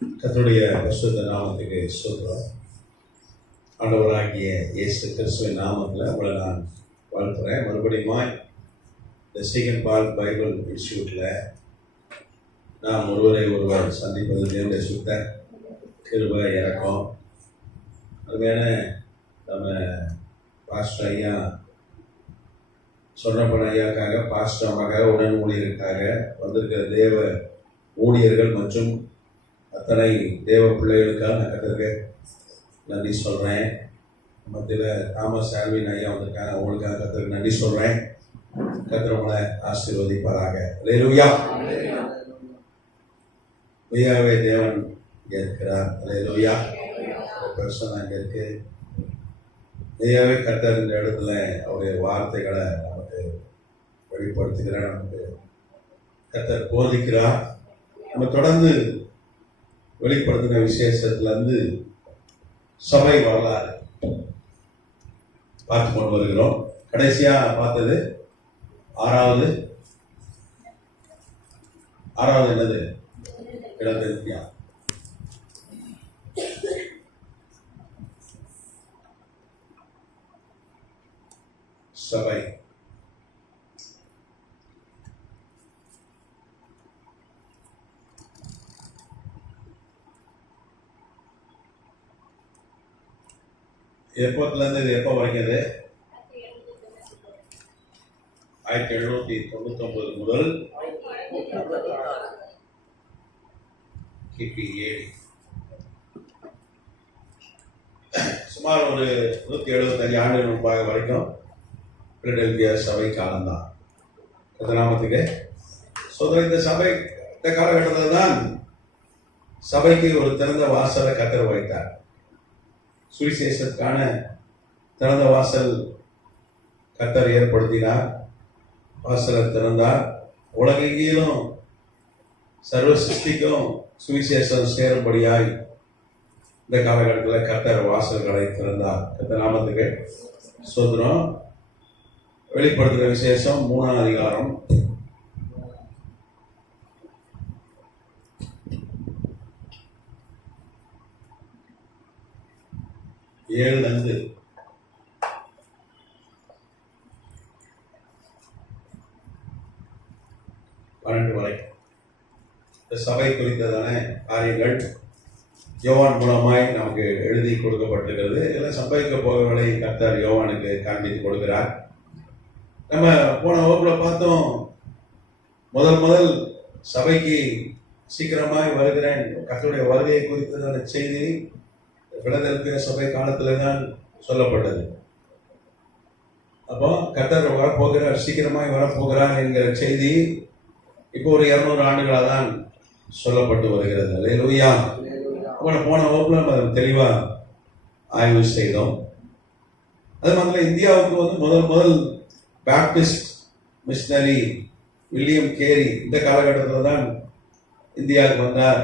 கர்த்தருடைய பரிசுத்த நாமத்துக்கு ஸ்தோத்திரம். ஆண்டவராகிய இயேசு கிறிஸ்துவின் நாமத்தில் உங்களை நான் வாழ்த்துறேன். மறுபடியும் இந்த ஸ்டீகன் பால் பைபிள் இன்ஸ்டியூட்டில் நாம் ஒருவர் சந்திப்பது தேவனுடைய சுத்த கிருபை இறக்கம். அதுக்கான நம்ம பாஸ்டர் ஐயா சொன்னப்பன் ஐயாக்காக, பாஸ்டர் அம்மாக்காக, உடன் ஊழியருக்காக வந்திருக்கிற தேவ ஊழியர்கள் மற்றும் அத்தனை தேவ பிள்ளைகளுக்காக நான் கர்த்தருக்கு நன்றி சொல்கிறேன். மத்தியில் தாமஸ் ஆல்வின் ஐயா வந்திருக்காங்க, அவங்களுக்காக கர்த்தருக்கு நன்றி சொல்கிறேன். கர்த்தர் உங்களை ஆசீர்வதிப்பாராக. அல்லேலூயா. மெய்யாகவே தேவன் இங்கே இருக்கிறார். அல்லேலூயா. பிரசன்னம் இங்கே இருக்கு. மெய்யாகவே கர்த்தர் இந்த இடத்துல அவருடைய வார்த்தைகளை நமக்கு வெளிப்படுத்துகிறார், நமக்கு கர்த்தர் போதிக்கிறார். நம்ம தொடர்ந்து வெளிப்படுத்தின விசேஷத்திலிருந்து சபை வரலாறு பார்த்து கொண்டு வருகிறோம். கடைசியா பார்த்தது ஆறாவது என்னது? பிலதெல்பியா. சபை எப்போத்துலேருந்து இது எப்போ வரைக்கும்? 1799 முதல் கிபி 7, சுமார் ஒரு 175 ஆண்டுகள் முன்பாக வரைக்கும் பிலடெல்பியா சபை காலம்தான். நாமத்துக்கு இந்த சபை இந்த காலகட்டத்தில் தான் சபைக்கு ஒரு திறந்த வாசலை கர்த்தர் வைத்தார். சுவிசேஷத்துக்கான திறந்த வாசல் கர்த்தர் ஏற்படுத்தினார். வாசலை திறந்தார். உலகெங்கிலும் சர்வ சிருஷ்டிக்கும் சுவிசேஷம் சேரும்படியாய் இந்த காலகட்டத்தில் கர்த்தர் வாசல்களை திறந்தார். கர்த்தர் நாமத்துக்கு ஸ்தோத்திரம். வெளிப்படுத்துகிற விசேஷம் 3ஆம் அதிகாரம் 7 12 வரை இந்த சபை குறித்ததான காரியங்கள் யோவான் மூலமாய் நமக்கு எழுதி கொடுக்கப்பட்டிருக்கிறது. இதெல்லாம் சபைக்கு போகவர்களை கர்த்தர் யோவானுக்கு காண்பித்து கொடுக்கிறார். நம்ம போன வகுப்புல பார்த்தோம், முதல் சபைக்கு சீக்கிரமாய் வருகிறேன், கர்த்தருடைய வருகையை குறித்ததான செய்தி பிலதெல்பியா சபை காலத்துல தான் சொல்லப்பட்டது. அப்போ கர்த்தர் வரப்போகிறார், சீக்கிரமாய் வரப்போகிறார் என்கிற செய்தி இப்போ ஒரு 200 ஆண்டுகளாக தான் சொல்லப்பட்டு வருகிறது. அல்லேலூயா. போன வகுப்புல நம்ம தெளிவா ஆய்வு செய்தோம். அது மாதிரி இந்தியாவுக்கு வந்து முதல் பேப்டிஸ்ட் மிஷனரி வில்லியம் கேரி இந்த காலகட்டத்தில் தான் இந்தியாவுக்கு வந்தார்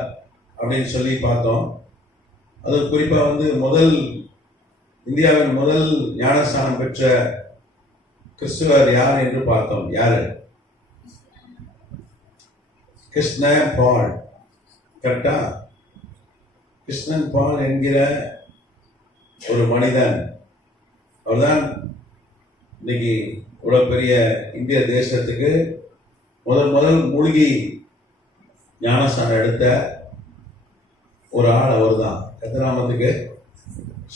அப்படின்னு சொல்லி பார்த்தோம். அது குறிப்பாக வந்து இந்தியாவின் முதல் ஞானஸ்தானம் பெற்ற கிறிஸ்துவர் யார் என்று பார்த்தோம். யாரு? கிருஷ்ண பால். கரெக்டா? கிருஷ்ணன் பால் என்கிற ஒரு மனிதன், அவர்தான் இன்னைக்கு இவ்வளவு பெரிய இந்திய தேசத்துக்கு முதல் மூழ்கி ஞானஸ்தானம் எடுத்த ஒரு ஆள் அவர் தான். கர்த்தநாமத்துக்கு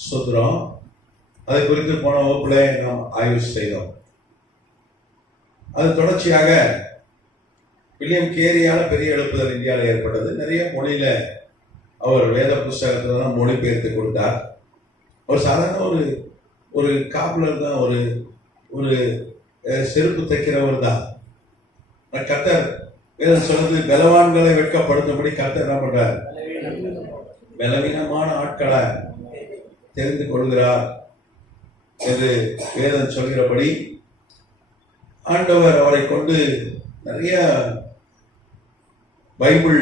ஸ்தோத்திரம். அதை குறித்து போன வகுப்புல நாம் ஆய்வு செய்தோம். அது தொடர்ச்சியாக வில்லியம் கேரியால பெரிய எழுப்புதல் இந்தியாவில் ஏற்பட்டது. நிறைய மொழியில அவர் வேத புஸ்தகத்துல மொழிபெயர்த்து கொடுத்தார். ஒரு சாதாரண ஒரு காப்புலர் தான், ஒரு செருப்பு தைக்கிறவர் தான். கர்த்தர் வேதம் சொல்றது பலவான்களை வெட்கப்படுத்தும்படி கர்த்தர் என்ன பண்றார்? பலவீனமான ஆட்களை தெரிந்து கொள்கிறார் என்று வேதம் சொல்கிறபடி ஆண்டவர் அவரை கொண்டு நிறைய பைபிள்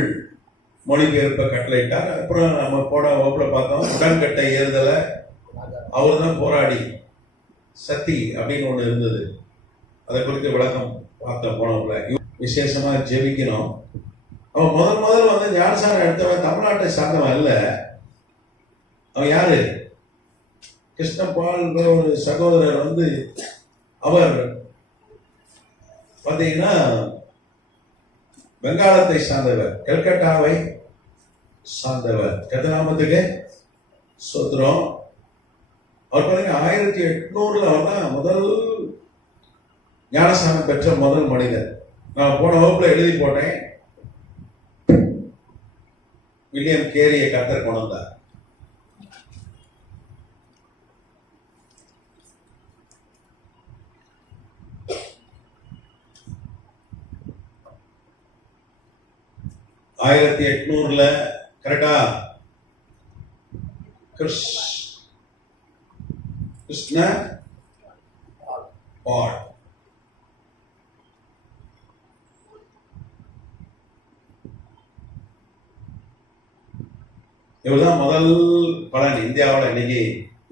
மொழிபெயர்ப்ப கட்டளையிட்டார். அப்புறம் நம்ம போன வகுப்புல பார்த்தோம், உடன்கட்டை ஏறுதலை அவர் தான் போராடி சக்தி அப்படின்னு ஒண்ணு இருந்தது. அதை குறித்து விளக்கம் பார்த்தோம் போன வகுப்புல. விசேஷமா ஜெபிக்கணும். அவன் முதல் வந்து ஞானசானம் எடுத்தவன் தமிழ்நாட்டை சார்ந்தவன் அல்ல. அவன் யாரு? கிருஷ்ணபால் ஒரு சகோதரர் வந்து அவர் பார்த்தீங்கன்னா பெங்காலத்தை சார்ந்தவர், கல்கட்டாவை சார்ந்தவர். கர்த்தநாமத்துக்கு ஸ்தோத்திரம். அவர் பார்த்தீங்கன்னா 1800 அவர் தான் முதல் ஞானஸ்நானம் பெற்ற முதல் மனிதர். நான் போன வகுப்புல எழுதி போட்டேன். வில்லியம் கேரியை கர்த்தர் கொண்டு வந்தார். ஆயிரத்தி 1800 கரெக்டா? கிருஷ்ண பால் இவர்தான் முதல் பலன் இந்தியாவில். இன்னைக்கு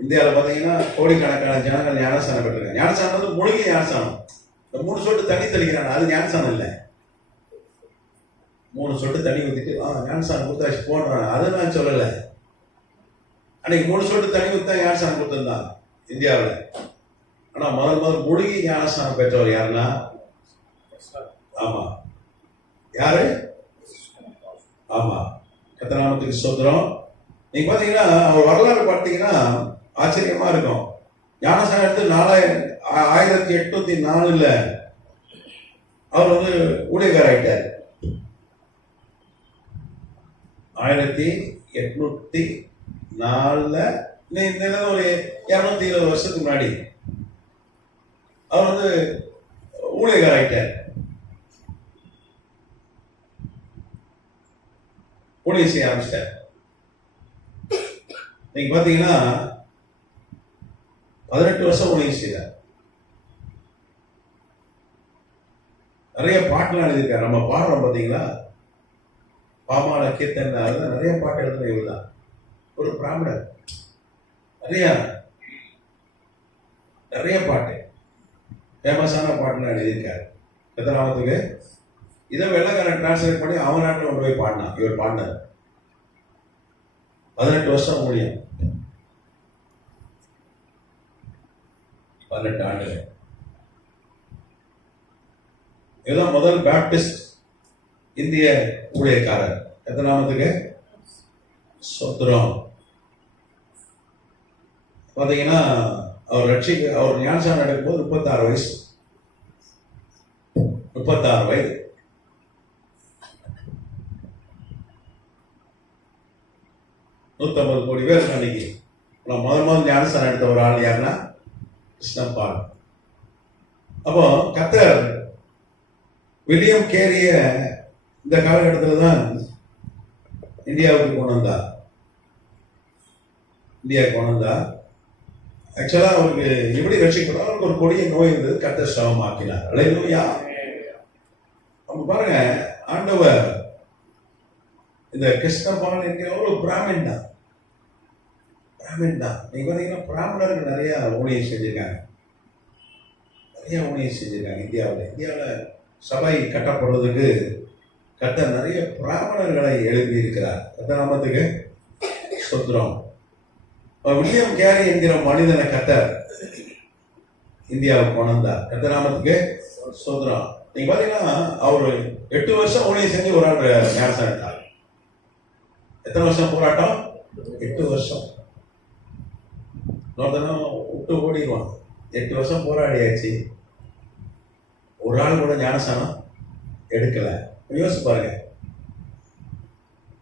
இந்தியாவில் பார்த்தீங்கன்னா கோடிக்கணக்கான ஜனங்கள் ஞானஸ்தானம் பெற்றிருக்காங்க. ஞானஸ்தானம் வந்து மூலிகை ஞானஸ்தானம். இந்த 3 சொட்டு தண்ணி தெளிக்கிறாங்க, அது ஞானஸ்தானம் இல்லை. 3 சொட்டு தண்ணி ஊற்றிட்டு ஞானஸ்தானம் கொடுத்தாச்சு போடுறாங்க, அது நான் சொல்லலை. அன்னைக்கு 3 சொட்டு தண்ணி ஊற்றா ஞானஸ்தானம் கொடுத்துருந்தான் இந்தியாவில். ஆனால் முதல் மூலிகை ஞானஸ்தானம் பெற்றவர் யாருன்னா, ஆமா யாரு? ஆமா, கர்த்தநாமத்துக்கு ஸ்தோத்திரம். நீங்க பாத்தீங்கன்னா அவர் வரலாறு பார்த்தீங்கன்னா ஆச்சரியமா இருக்கும். ஞானஸ்நானம் எடுத்து 1804 அவர் வந்து ஊழியக்காரர் ஆயிட்டார். 1804 ஒரு 220 வருஷத்துக்கு முன்னாடி அவர் வந்து ஊழியக்காரர் ஆயிட்டார். ஊழியம் செய்ய ஆரம்பிச்சிட்டார். நீங்க பாத்தீங்கன்னா 18 வருஷம் ஊழியம் செய்தார். நிறைய பாட்டுலாம் எழுதியிருக்காரு. நம்ம பாடுறோம் பாத்தீங்களா, பாமால கீர்த்தன், அதுதான் நிறைய பாட்டு எழுதுன இவர்தான். ஒரு பிராமணர். நிறைய பாட்டு, ஃபேமஸான பாட்டுலாம் எழுதியிருக்காரு. கர்த்தநாமத்துக்கு. இதை வெள்ளக்காரன் டிரான்ஸ்லேட் பண்ணி அவன் நாட்டில் கொண்டு போய் பாடினான். இவர் பாடினார். 18 வருஷம் ஊழியம், 18 ஆண்டுகள். இதுதான் முதல் பேப்டிஸ்ட் இந்திய ஊழியக்காரர். கர்த்தநாமத்துக்கு ஸ்தோத்திரம். பார்த்தீங்கன்னா அவர் ஞானஸ்நானம் நடக்கும்போது 36 வயசு. 36 வயது. $150 கோடி பேர் அன்னைக்கு. முதல் ஞானஸ்நானம் எடுத்த ஒரு ஆள் யாருன்னா கிருஷ்ணபால். அப்போ கர்த்தர் வில்லியம் கேரிய இந்த காலகட்டத்தில் தான் இந்தியாவுக்கு கொண்டு வந்தார். ஆக்சுவலா அவருக்கு எப்படி ரட்சிக்கப்பட்டார்? அவருக்கு ஒரு கொடிய நோய் இருந்தது. கர்த்தர் சுகமாக்கினார். அல்லேலூயா. அவங்க பாருங்க, ஆண்டவர் இந்த கிருஷ்ணபால் என்கிற ஒரு பிராமின் தான். நீங்க பாத்தீங்கன்னா பிராமணர்கள் நிறைய ஊழியம் செஞ்சிருக்காங்க. இந்தியாவில் சபை கட்டப்படுறதுக்கு கர்த்தர் நிறைய பிராமணர்களை எழுப்பி இருக்கிறார். கர்த்தநாமத்துக்கு ஸ்தோத்திரம். வில்லியம் கேரி என்கிற மனிதனை கர்த்தர் இந்தியாவுக்கு கொண்டு வந்தார். கர்த்தநாமத்துக்கு ஸ்தோத்திரம். நீங்க பாத்தீங்கன்னா அவர் 8 வருஷம் ஊழியம் செஞ்சு ஒரு ஆள் ஞானஸ்நானம் எடுத்தார். எத்தனை வருஷம் போராட்டம்? 8 வருஷம். விட்டு ஓடிடுவான். 8 வருஷம் போராடியாச்சு, ஒரு ஆள் கூட ஞானஸ்நானம் எடுக்கல. யோசிச்சு பாருங்க.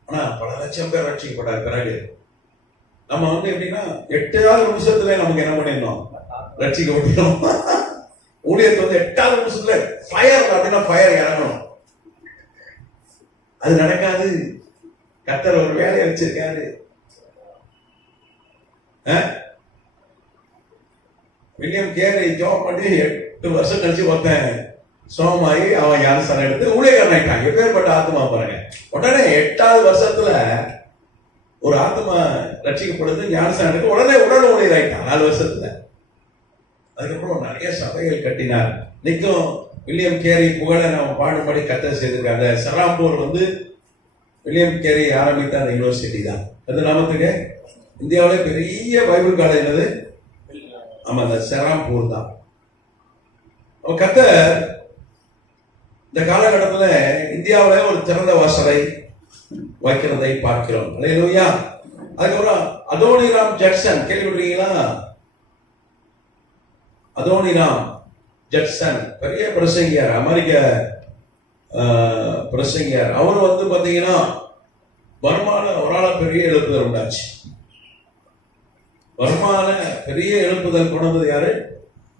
ஆனா பல லட்சம் பேர் ரட்சிக்கப்பட்டார். பிறகு நம்ம வந்து எப்படின்னா 8வது நிமிஷத்துல நமக்கு என்ன பண்ணிடணும்? ரட்சிக்கப்பட்டோம். ஊழியத்தை வந்து 8வது நிமிஷத்துல ஃபயர் அப்படின்னா ஃபயர் இறங்கணும். அது நடக்காது. கர்த்தர் ஒரு வேலையை வச்சிருக்காரு. வில்லியம் கேரி ஜாப் பண்ணி 8 வருஷம் கழிச்சு ஒருத்தன் சோமாயி அவன் ஞானஸ்நானம் எடுத்து ஊழியக்காரன் ஆயிட்டான். எப்பேற்பட்ட ஆத்மா பாருங்க. உடனே 8வது வருஷத்துல ஒரு ஆத்மா ரட்சிக்கப்படுது, ஞானஸ்நானம் எடுத்து உடனே ஊழியர் ஆயிட்டான் 4 வருஷத்துல. அதுக்கப்புறம் நிறைய சபைகள் கட்டினார். இன்னைக்கும் வில்லியம் கேரி புகழை நம்ம பாடும்படி கர்த்தர் செய்திருக்காங்க. அந்த சராம்பூர் வந்து வில்லியம் கேரி ஆரம்பித்த அந்த யூனிவர்சிட்டி தான். அது நாமத்துக்கு இந்தியாவிலே பெரிய பைபிள் காலேஜ் என்னது? ஆமா, அந்த செராம்பூர் தான். கர்த்தர் இந்த காலகட்டத்தில் இந்தியாவில ஒரு திறந்த வாசலை வைக்கிறதை பார்க்கிறோம். அல்லேலூயா. அதுக்கப்புறம் அதோனிராம் ஜட்சன் கேள்விப்பட்டீங்களா? அதோனிராம் ஜட்சன் பெரிய பிரசங்கியார், அமெரிக்க பிரசங்கியார். அவர் வந்து பாத்தீங்கன்னா பர்மால அவரால பெரிய எழுப்புதல் உண்டாச்சு. பர்மால பெரிய எழுப்புதல் கொண்டது யாரு?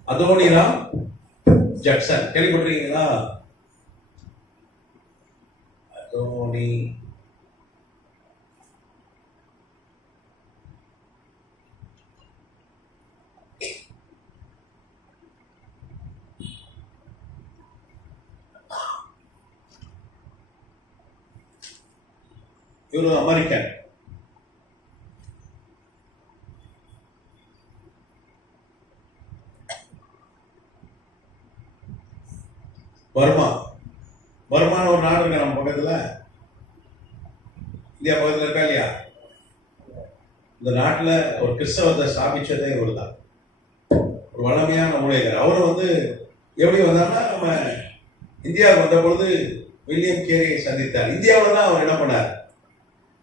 Adoniram Judson. கேள்விப்பட்டிருக்கீங்களா? அதோனி இவரு அமெரிக்கன். பர்மா, பர்மான்னு ஒரு நாடு இருக்கு நம்ம பக்கத்துல, இந்தியா பக்கத்துல இருக்கா இல்லையா? இந்த நாட்டுல ஒரு கிறிஸ்தவத்தை ஸ்தாபிச்சதே இவர் தான். ஒரு வளமையான ஊழியர். அவர் வந்து எப்படி வந்தார்னா, நம்ம இந்தியாவுக்கு வந்த பொழுது வில்லியம் கேரியை சந்தித்தார். இந்தியாவில் தான் அவர் என்ன பண்ணார்?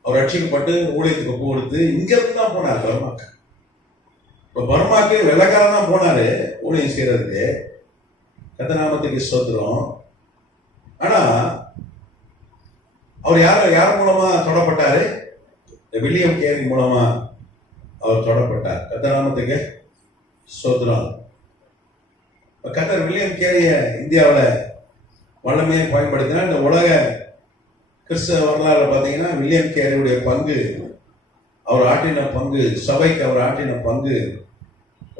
அவர் ரட்சிக்கப்பட்டு ஊழியத்துக்கு ஒப்பு கொடுத்து இங்கிருந்து தான் போனார் பர்மாக்கு. இப்ப பர்மாக்கு வெள்ளக்காரன் தான் போனாரு ஊழியம் செய்யறதுக்கு. கர்த்தநாமத்துக்கு ஸ்தோத்திரம். ஆனா அவர் யார் மூலமா தொடப்பட்டாரு? வில்லியம் கேரி மூலமா அவர் தொடப்பட்டார். கர்த்தநாமத்துக்கு ஸ்தோத்திரம். கர்த்தர் வில்லியம் கேரிய இந்தியாவில் வல்லமையை பயன்படுத்தினா இந்த உலக கிறிஸ்தவ வரலாறு பார்த்தீங்கன்னா வில்லியம் கேரியுடைய பங்கு, அவர் ஆற்றின பங்கு, சபைக்கு அவர் ஆற்றின பங்கு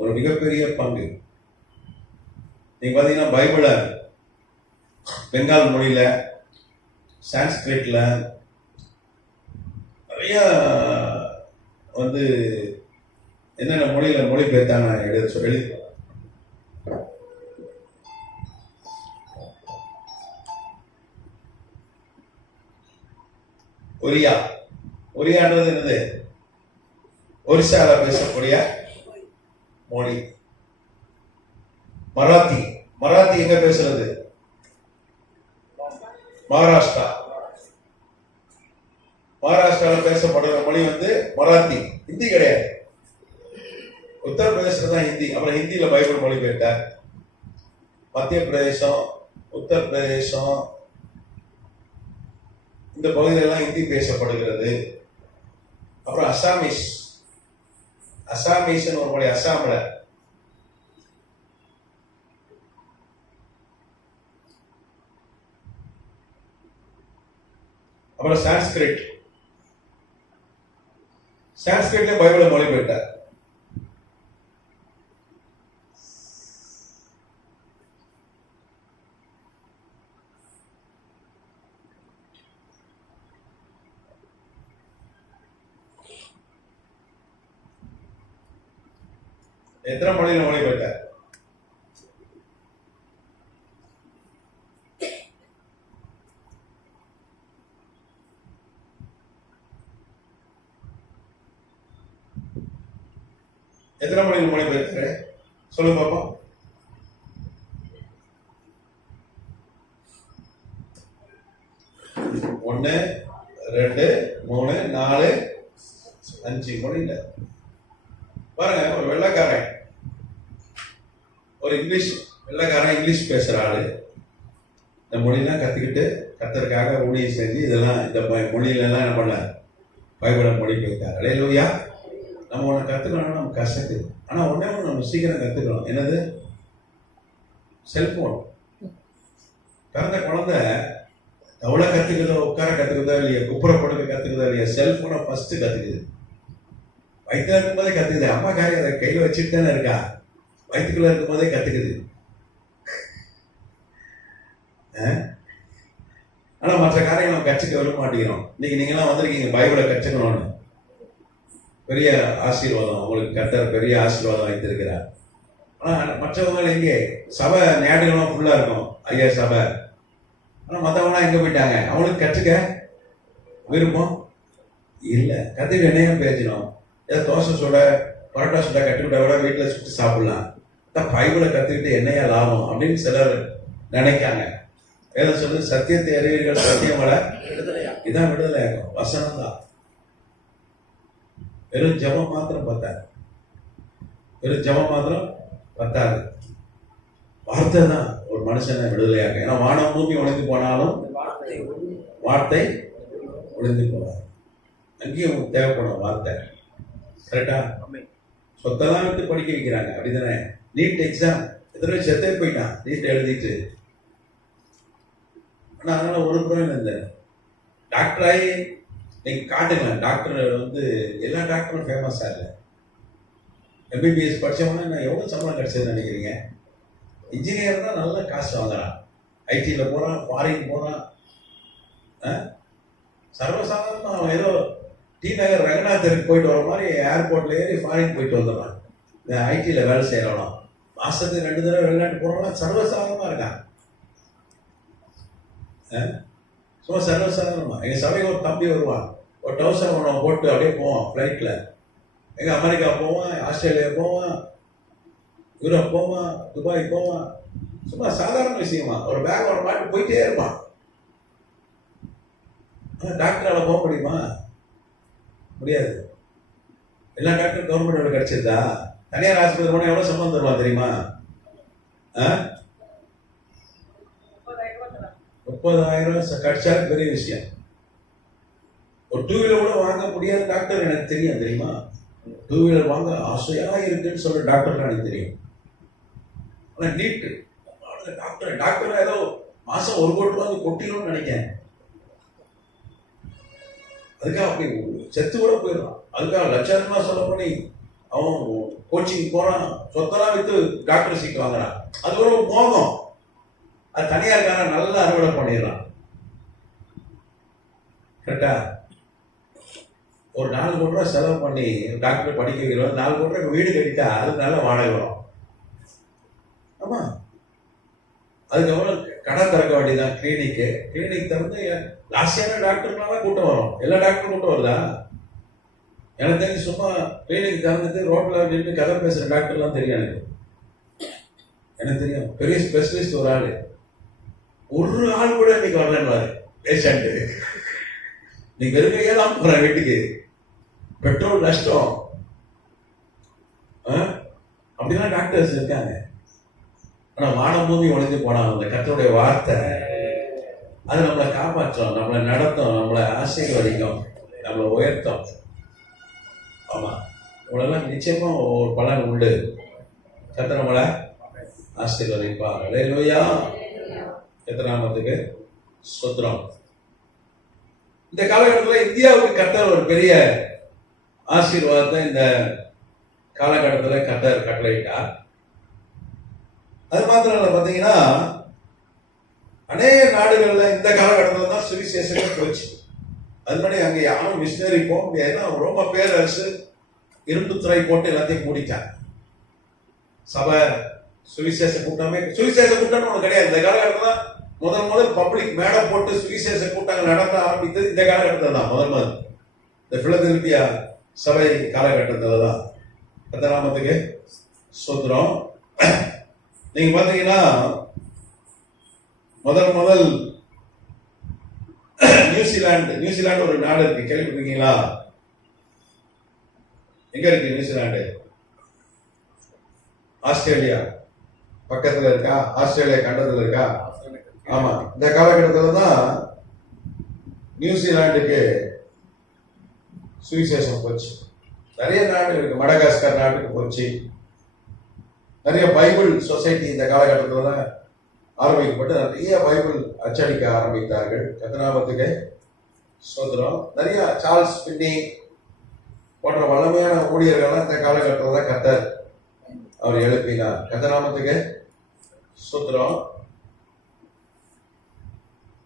ஒரு மிகப்பெரிய பங்கு. நீங்க பார்த்தீங்கன்னா பைபிளை பெங்கால் மொழியில, சான்ஸ்கிரிட்ல நிறைய வந்து என்னென்ன மொழியில மொழிபெயர்த்தான எழுதி ஒரியா. ஒரியான்றது என்னது? ஒரிசால பேசக்கூடிய மொழி. மராத்தி. மராத்தி எங்க பேசுறது? மகாராஷ்டிரா. மகாராஷ்டிரால பேசப்படுற மொழி வந்து மராத்தி, ஹிந்தி கிடையாது. உத்தரப்பிரதேசம் தான் ஹிந்தி. அப்புறம் ஹிந்தியில பைபிள் மொழி பெற்றார். மத்திய பிரதேசம், உத்தரப்பிரதேசம், இந்த பகுதியிலெல்லாம் ஹிந்தி பேசப்படுகிறது. அப்புறம் அசாமீஸ். அசாமீஸ் ஒரு மொழி அசாம்ல. அப்புறம் சான்ஸ்கிரிட். சான்ஸ்கிரிட்ல பைபிளை மொழிபெயர்த்தார். எத்தனை மொழியில மொழிபெயர்த்தார்? எத்தனை மொழியில் மொழிபெயர்த்தாரு சொல்லுங்க பாப்போம். ஒன்னு, ரெண்டு, மூணு, நாலு, அஞ்சு மொழியில பாருங்க. ஒரு வெள்ளைக்காரன், ஒரு வெள்ளைக்காரன் இங்கிலீஷ் பேசுற ஆளு இந்த மொழியெல்லாம் கத்துக்கிட்டு கர்த்தருக்காக ஊழியம் செஞ்சு இதெல்லாம் இந்த மொழியில எல்லாம் என்ன பண்ண பைபிளை மொழிபெயர்த்தார். அல்லேலூயா. நம்ம ஒன்று கத்துக்கணும்னா நம்ம கஷ்டத்து. ஆனா ஒன்னே ஒன்று நம்ம சீக்கிரம் கத்துக்கணும். என்னது? செல்போன். பிறந்த குழந்தை தவளை கத்துக்குதோ, உட்கார கத்துக்குதோ இல்லையா, குப்புற படுக்க கத்துக்குதோ இல்லையா, செல்போனை ஃபர்ஸ்ட் கத்துக்குது. வயிற்றுல இருக்கும்போதே கத்துக்குது. அம்மா காரியம் அதை கையில வச்சுட்டு தானே இருக்கா, வயிற்றுக்குள்ள இருக்கும் போதே கத்துக்குது. ஆனா மற்ற காரியங்கள் நம்ம கற்றுக்க விரும்ப மாட்டேங்கிறோம். இன்னைக்கு நீங்க எல்லாம் வந்திருக்கீங்க பைபிளை கற்றுக்கணும்னு. பெரிய ஆசீர்வாதம் உங்களுக்கு, கர்த்தர் பெரிய ஆசீர்வாதம் வைத்திருக்கிறார். ஆனா மற்றவங்க எங்கே? சபை ஞாயிற்றுக்கிழமை ஃபுல்லா இருக்கும் ஐயா சபை. ஆனா மற்றவங்களாம் எங்க போயிட்டாங்க? அவங்களுக்கு கற்றுக்க விருப்பம் இல்லை. கற்றுக்கிட்டு என்னையா பேசணும், ஏதோ தோசை சுட பரோட்டா சுட கற்றுக்கிட்ட விட வீட்டில் சுட்டு சாப்பிடலாம். பைபிளை கற்றுக்கிட்டு என்னையா லாபம் அப்படின்னு சிலர் நினைக்காங்க. ஏதோ சொல்லு, சத்தியத்தை அறிவீர்கள் சத்தியம் வர இதான் விடுதலை ஆகும். வசனம் தான். வெறும் ஜபம் மாத்திரம் பத்தாது. வெறும் ஜபம் மாத்திரம் பத்தாது. வார்த்தை தான் ஒரு மனுஷனை விடுதலையாகும். ஏன்னா வானம் பூமி ஒழிந்து போனாலும் வார்த்தை ஒழிந்து போவார். அங்கேயும் தேவைப்படும் வார்த்தை. கரெக்டா? சொத்தெல்லாம் விட்டு படிக்க வைக்கிறாங்க, அப்படிதானே? நீட் எக்ஸாம் எத்தனை செத்தே போயிட்டான் நீட் எழுதிட்டு. ஆனால் அதனால ஒரு பிரயோஜனம் இல்லை. டாக்டராகி நீங்க காட்டுங்களேன். டாக்டர் எல்லா டாக்டரும் ஃபேமஸாக இல்லை. எம்பிபிஎஸ் படித்தவங்கன்னா நான் எவ்வளோ சம்பளம் கிடைச்சதுன்னு நினைக்கிறீங்க? இன்ஜினியர் தான் நல்ல காசு வாங்குறான். ஐடியில் போகிறான், ஃபாரின் போகிறான். சர்வசாதாரணமாக அவன் ஏதோ டி நகர் ரங்கநாதருக்கு போயிட்டு வர மாதிரி ஏர்போர்ட்ல ஏறி ஃபாரின் போயிட்டு வந்துடுறான். இந்த ஐடியில் வேலை செய்கிறவனா மாதத்துக்கு 2 தடவை வெளிநாட்டு போகிறவனா சர்வசாதாரணமாக இருக்கான். சும்மா சர்வசாதாரணமாக. எங்கள் சபைக்கு ஒரு தம்பி வருவான், ஒரு டவுசர் ஒன்று போட்டு அப்படியே போவான் ஃப்ளைட்டில். எங்கே அமெரிக்கா போவான், ஆஸ்திரேலியா போவான், யூரோப் போவான், துபாய் போவான். சும்மா சாதாரண விஷயமா ஒரு பேக் ஒரு மாட்டு போயிட்டே இருப்பான். ஆனால் டாக்டரால் போக முடியுமா? முடியாது. எல்லா டாக்டரும் கவர்மெண்ட் வேலை கிடைச்சிருந்தா தனியார் ஆஸ்பத்திரி போனால் எவ்வளோ சம்பளம் தருவான் தெரியுமா? 30,000 கிடைச்சாலும் பெரிய விஷயம். ஒரு 2 வீலர் கூட வாங்க முடியாத டாக்டர் எனக்கு தெரியும், தெரியுமா? 2 வீலர் வாங்க ஆசையா இருக்குன்னு சொல்ற டாக்டர் எனக்கு தெரியும். ஆனா நீட்டு டாக்டர் ஏதோ மாசம் 1 கோடி ரூபாய் கொட்டிடும்னு நினைக்கிறேன். அதுக்காக அப்படி செத்து கூட போயிடலாம். அதுக்காக லட்சமா சொல்ல பண்ணி அவன் கோச்சிங் போறான், சொத்தெல்லாம் வித்து டாக்டர் சீட் வாங்குறான். அது ஒரு மோகம். அது தனியாருக்கான நல்லா அறுவடை பண்ணிடலாம். கரெக்டா? ஒரு 4 கோடி ரூபாய் செலவு பண்ணி டாக்டர் படிக்க வைக்கிறோம். 4 கோடி ரூபாய் வீடு கட்டிட்டா அதுக்கு நல்ல வாடகை வரும். ஆமா, அதுக்கு எவ்வளவு கடை திறக்க வேண்டியதான். கிளினிக் திறந்து லாஸ்டியான டாக்டர்னால கூட்டம் வரும். எல்லா டாக்டரும் கூட்டம் வருதா? எனக்கு தெரிஞ்சு சும்மா கிளினிக் திறந்துட்டு ரோட்ல நின்று கதை பேசுற டாக்டர்லாம் தெரியும். எனக்கு தெரியும் பெரிய ஸ்பெஷலிஸ்ட் ஒரு ஆள் கூட இன்னைக்கு வரலன்னு பேஷண்ட். நீ வெறுமையே தான் போற வீட்டுக்கு, பெட்ரோல் நஷ்டம். அப்படிலாம் டாக்டர்ஸ் இருக்காங்க. ஆனா வானம் பூமி ஒழிஞ்சு போனாங்க. அந்த கர்த்தருடைய வார்த்தை அது நம்மளை காப்பாற்றும், நம்மளை நடத்தும், நம்மளை ஆசீர்வதிக்கும், நம்மளை உயர்த்தும். ஆமா, இவ்வளெல்லாம் நிச்சயமா ஒரு பலன் உண்டு. கர்த்தர் நம்மளை ஆசீர்வதிப்பார். அல்லேலூயா. எத்தனாமத்துக்கு ஸ்தோத்திரம். இந்த காலகட்டத்தில் இந்தியாவுக்கு கர்த்தர் ஒரு பெரிய ஆசீர்வாதத்தை இந்த காலகட்டத்தில் கர்த்தர் கட்டளையிட்டார். அது மாத்திரம் இல்லை, பார்த்தீங்கன்னா அநேக நாடுகளில் இந்த காலகட்டத்தில் தான் சுவிசேஷங்கள் போச்சு. அது மாதிரி அங்கே யாரும் மிஷினரி போக முடியாது. ஏன்னா ரோம பேரரசு இரும்புத்துறை போட்டு எல்லாத்தையும் மூடிட்டாங்க. சபை சுவிசேஷ கூட்டம்னு ஒன்று கிடையாது. இந்த காலகட்டத்தில் முதல் பப்ளிக் மேடை போட்டு சுவிசேஷ கூட்டங்கள் நடத்த ஆரம்பித்தது இந்த காலகட்டத்தில் தான். முதல் இந்த பிலதெல்பியா சபை காலகட்டத்தில் தான். கர்த்தருக்கு ஸ்தோத்திரம். நீங்க பாத்தீங்கன்னா முதல் நியூசிலாந்து ஒரு நாடு இருக்கு, கேள்விப்பட்டிருக்கீங்களா? எங்க இருக்கு நியூசிலாந்து? ஆஸ்திரேலியா பக்கத்துல இருக்கா? ஆஸ்திரேலியா கண்டத்துல இருக்கா? ஆமா, இந்த காலகட்டத்தில் தான் நியூசிலாந்துக்கு சுவிசேஷம் போச்சு. நிறைய நாடு இருக்கு, மடகாஸ்கர் நாட்டுக்கு போச்சு. நிறைய பைபிள் சொசைட்டி இந்த காலகட்டத்தில் தான் ஆரம்பிக்கப்பட்டு நிறைய பைபிள் அச்சடிக்க ஆரம்பித்தார்கள். கர்த்தருக்கு ஸ்தோத்திரம். நிறைய சார்ல்ஸ் பின்னி போன்ற வல்லமையான ஊழியர்கள்லாம் இந்த காலகட்டத்தில் தான் கர்த்தர் அவர் எழுப்பினார். கர்த்தருக்கு ஸ்தோத்திரம்.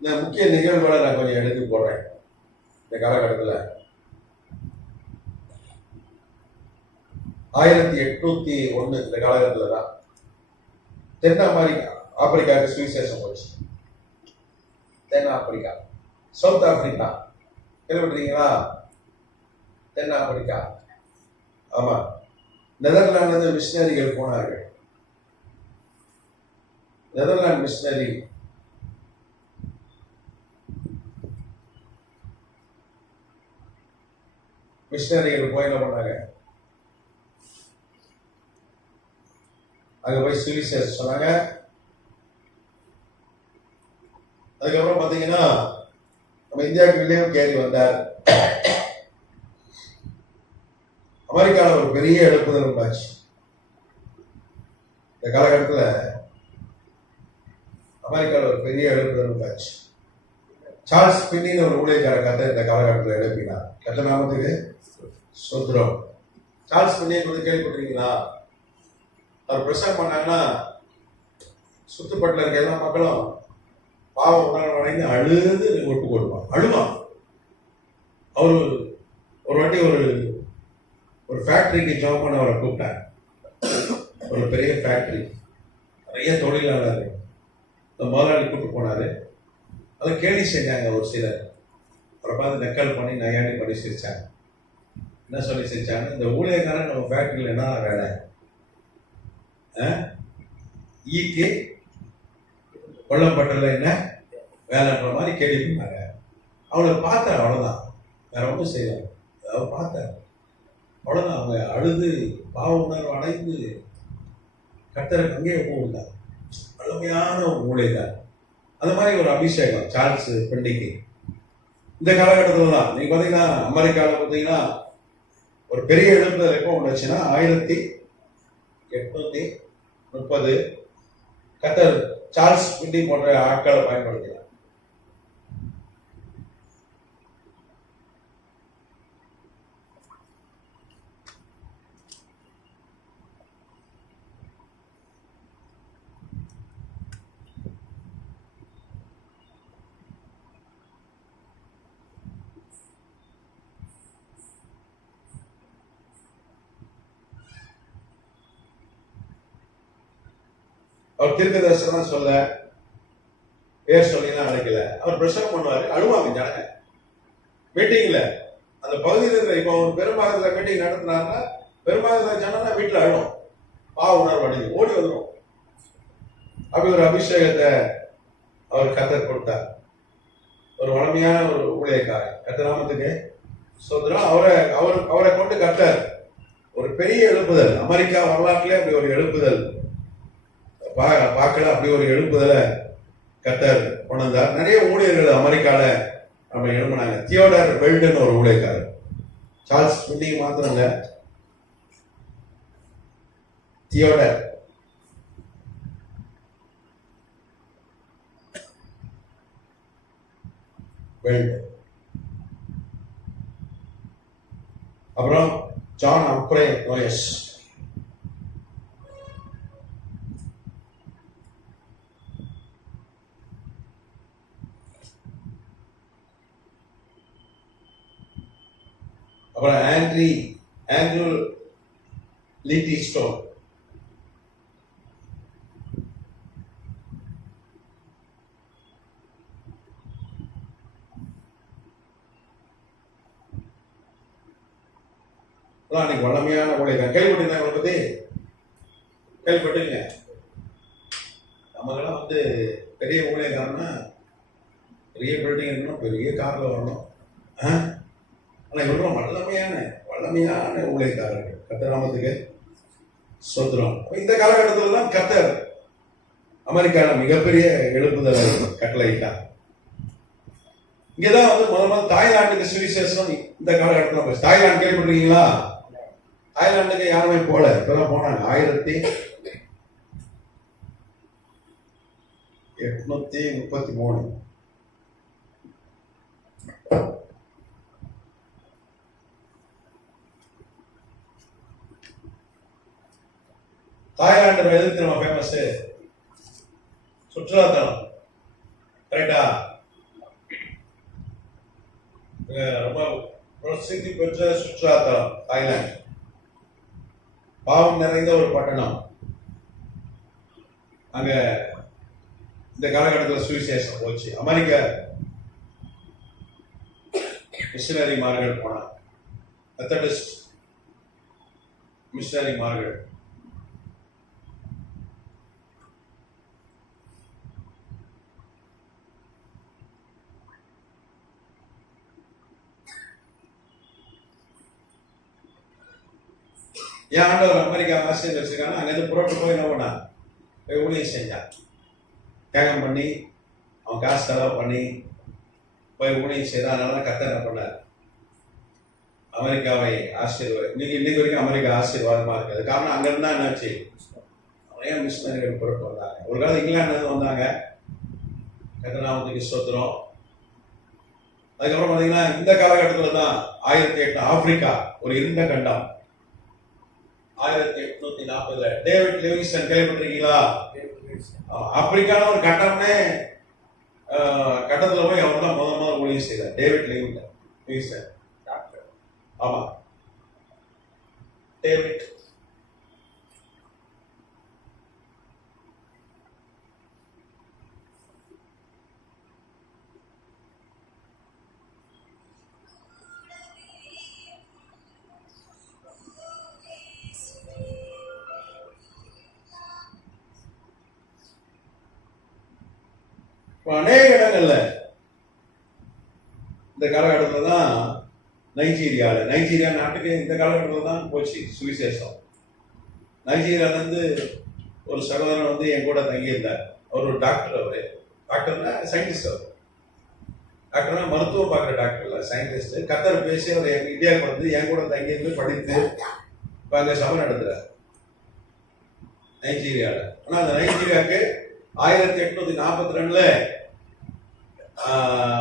இந்த முக்கிய நிகழ்வுகளை நான் கொஞ்சம் எடுத்து போடுறேன். இந்த காலகட்டத்தில் 1801 இந்த காலகட்டத்தில் தான் தென் ஆப்பிரிக்காவுக்கு சுவிசேஷம் போச்சு. தென் ஆப்பிரிக்கா, சவுத் ஆப்பிரிக்கா, கேள்விப்பட்டீங்களா? தென் ஆப்பிரிக்கா. ஆமா, நெதர்லாந்து மிஷினரிகள் போனார்கள். நெதர்லாந்து மிஷினரிகள் போய் என்ன பண்ணாங்க, அங்க போய் சுவிசேஷம் சொன்னாங்க. அதுக்கப்புறம் பாத்தீங்கன்னா நம்ம இந்தியாவுக்கு வில்லியம் கேரி வந்தார். அமெரிக்காவில் ஒரு பெரிய எழுப்புதல் உண்டாச்சு. இந்த காலகட்டத்தில் அமெரிக்காவில் ஒரு பெரிய எழுப்புதல் உண்டாச்சு. சார்ல்ஸ் பின்னின்னு ஒரு ஊழியக்கார கதை இந்த காலகட்டத்தில் எழுப்பினார். கட்ட நாமத்துக்கு சுத்திரம். சார்ல்ஸ் பின்னியை வந்து கேள்விப்பட்டிருக்கீங்களா? அவர் பிரசங்கம் பண்ணாங்கன்னா சுத்துப்பட்டில் இருக்க எல்லா மக்களும் பாவ உணர்வு அடைந்து அழுது ஒப்பு கொடுப்பான், அழுவான். அவரு ஒரு வாட்டி ஒரு ஃபேக்டரிக்கு ஜாப் பண்ண அவரை கூப்பிட்டார். ஒரு பெரிய ஃபேக்டரி, நிறைய தொழிலாளர். இந்த முதலாளி கூப்பிட்டு போனாரு. அதை கேலி செஞ்சாங்க ஒரு சிலர். அவரை பார்த்து நக்கல் பண்ணி நையாண்டி பண்ணி சிரிச்சாங்க. என்ன சொல்லி சிரிச்சாங்க? இந்த ஊழியக்காரன் நம்ம ஃபேக்டரியில் என்ன வேலை, ஈக்கு கொல்லப்பட்டல என்ன வேலைன்ற மாதிரி கேள்வி பண்ணாங்க. அவளை பார்த்தார், அவ்வளோதான், வேற ஒன்றும் செய்யல. அவ பார்த்தார், அவ்வளோதான். அவங்க அழுது பாவ உணர்வு அடைந்து கர்த்தருக்கு அங்கேயே போகிறார். வல்லமையான ஒரு ஊழியர். அந்த மாதிரி ஒரு அபிஷேகம் சார்ல்ஸ் பிண்டிக்கு இந்த காலகட்டத்தில் தான். நீங்க பார்த்தீங்கன்னா அமெரிக்காவில் பார்த்தீங்கன்னா ஒரு பெரிய எழுப்புதல் எப்போ வந்துச்சுன்னா 1830 கர்த்தர் சார்ல்ஸ் பிண்டி போன்ற ஆட்களை பயன்படுத்தினார். அவர் தீர்க்க தரிசனம் சொல்ல, பேர் சொல்லிலாம் அழைக்கல. அவர் பிரசங்கம் பண்ணுவாரு, அழுவாங்க ஜனங்க மீட்டிங்ல. அந்த பகுதியில் இருக்கிற இப்போ ஒரு பெரும்பாகத்தில் மீட்டிங் நடத்தினாருன்னா பெரும்பாகத்தில் ஜனம்னா வீட்டில் அழுவோம், பாவ உணர்வு அடைஞ்சு ஓடி வந்துடும். அப்படி ஒரு அபிஷேகத்தை அவர் கர்த்தர் கொடுத்தார். ஒரு வளமையான ஒரு ஊழியக்காரர், கர்த்தர் நாமத்துக்கு ஸ்தோத்திரம். அவரை கொண்டு கர்த்தர் ஒரு பெரிய எழுப்புதல், அமெரிக்கா வரலாற்றிலே அப்படி ஒரு எழுப்புதல் பார்க்கல. அப்படி ஒரு எழுப்புதலை கர்த்தர் கொண்டு வந்தார். நிறைய ஊழியர்கள் அமெரிக்கால நம்ம எழுப்பினாங்க. தியோடர் வெல்டன் ஒரு ஊழியக்காரர், சார்ல்ஸ் பின்னி மாத்திரம் இல்ல, தியோடர் வெல்டன். அப்புறம் ஜான் அப்ரே நோயஸ், அப்புறம் ஆண்ட்ரூ லிட்டி ஸ்டோன், அன்னைக்கு வல்லமையான ஊழியர்கள். கேள்விப்பட்டீங்க அவங்களை பத்தி? கேள்விப்பட்டீங்க? நமக்கெல்லாம் வந்து பெரிய ஊழியக்காரன்னா பெரிய பில்டிங் இருக்கணும், பெரிய கார்ல வரணும். ஆனா இவரும் வல்லமையான ஊழியக்காரர்கள். கர்த்தர் நாமத்துக்கு ஸ்தோத்திரம். இந்த காலகட்டத்தில் தான் கர்த்தர் அமெரிக்கால மிகப்பெரிய எழுப்புதலை கட்டளையிட்டார். இங்கதான் வந்து முதல் தாய்லாந்துக்கு சுவிசேஷம் இந்த காலகட்டத்தில் போச்சு. தாய்லாந்து கேள்விப்பட்டிருக்கீங்களா? தாய்லாந்துக்கு யாருமே போல, இப்பதான் போனாங்க. 1833 தாய்லாந்து எதுக்கு நம்ம ஃபேமஸ்? சுற்றுலாத்தலம். கரெக்டா? ரொம்ப பிரசித்தி பெற்ற சுற்றுலாத்தலம் தாய்லாந்து. பாவம் நிறைந்த ஒரு பட்டணம். அங்க இந்த காலகட்டத்தில் சுவிசேஷம் போச்சு. மிஷனரிமார்கள் போனாங்க, மெத்தடிஸ்ட் மிஷனரிமார்கள். ஏன் ஆண்டவர் அமெரிக்கா ஆசிரியர் வச்சிருக்காங்க, அங்கேருந்து புறப்பட்டு போய் என்ன பண்ணா, போய் ஊழியம் செஞ்சான். தியாகம் பண்ணி அவன் காசு செலவு பண்ணி போய் ஊழியம் செய்தான். அதனால கர்த்தர் என்ன பண்ணார், அமெரிக்காவை ஆசீர்வாதம். இன்னைக்கு வரைக்கும் அமெரிக்கா ஆசீர்வாதமா இருக்குது. காரணம் அங்கிருந்து தான் என்னாச்சு, நிறைய மிஷனரிகள் புறப்பட்டு வந்தாங்க. ஒரு காலம் இங்கிலாந்து வந்தாங்க, கர்த்தநாமத்துக்கு ஸ்தோத்திரம். அதுக்கப்புறம் பார்த்தீங்கன்னா இந்த காலகட்டத்தில் தான் 1800 ஆப்பிரிக்கா ஒரு இருண்ட கண்டம். 1840 டேவிட் லிவிங்ஸ்டன் கேள்விப்பட்டிருக்கீங்களா? ஆப்பிரிக்கான ஒரு கட்டம்னே கட்டத்துல போய் அவர் தான் முதல் ஊழியம் செய்தார், டேவிட் லிவிங்ஸ்டன். ஆமா, டேவிட். அநேக இடங்கள்ல இந்த காலகட்டத்தில் தான் நைஜீரியா நாட்டுக்கு இந்த காலகட்டத்தில் தான் போச்சு சுவிசேஷம். நைஜீரியாவிலேருந்து ஒரு சகோதரன் வந்து என் கூட தங்கியிருந்தார். அவர் ஒரு டாக்டர். அவர் டாக்டர்னா சயின்டிஸ்ட். அவர் டாக்டர்னா மருத்துவம் பார்க்குற டாக்டர் இல்லை, சயின்டிஸ்ட். கத்தர் பேசி அவர் இந்தியாவுக்கு வந்து என் கூட தங்கியிருந்து படித்து இப்போ அங்கே சபை நடத்துகிறார் நைஜீரியாவில். ஆனால் அந்த நைஜீரியாவுக்கு 1842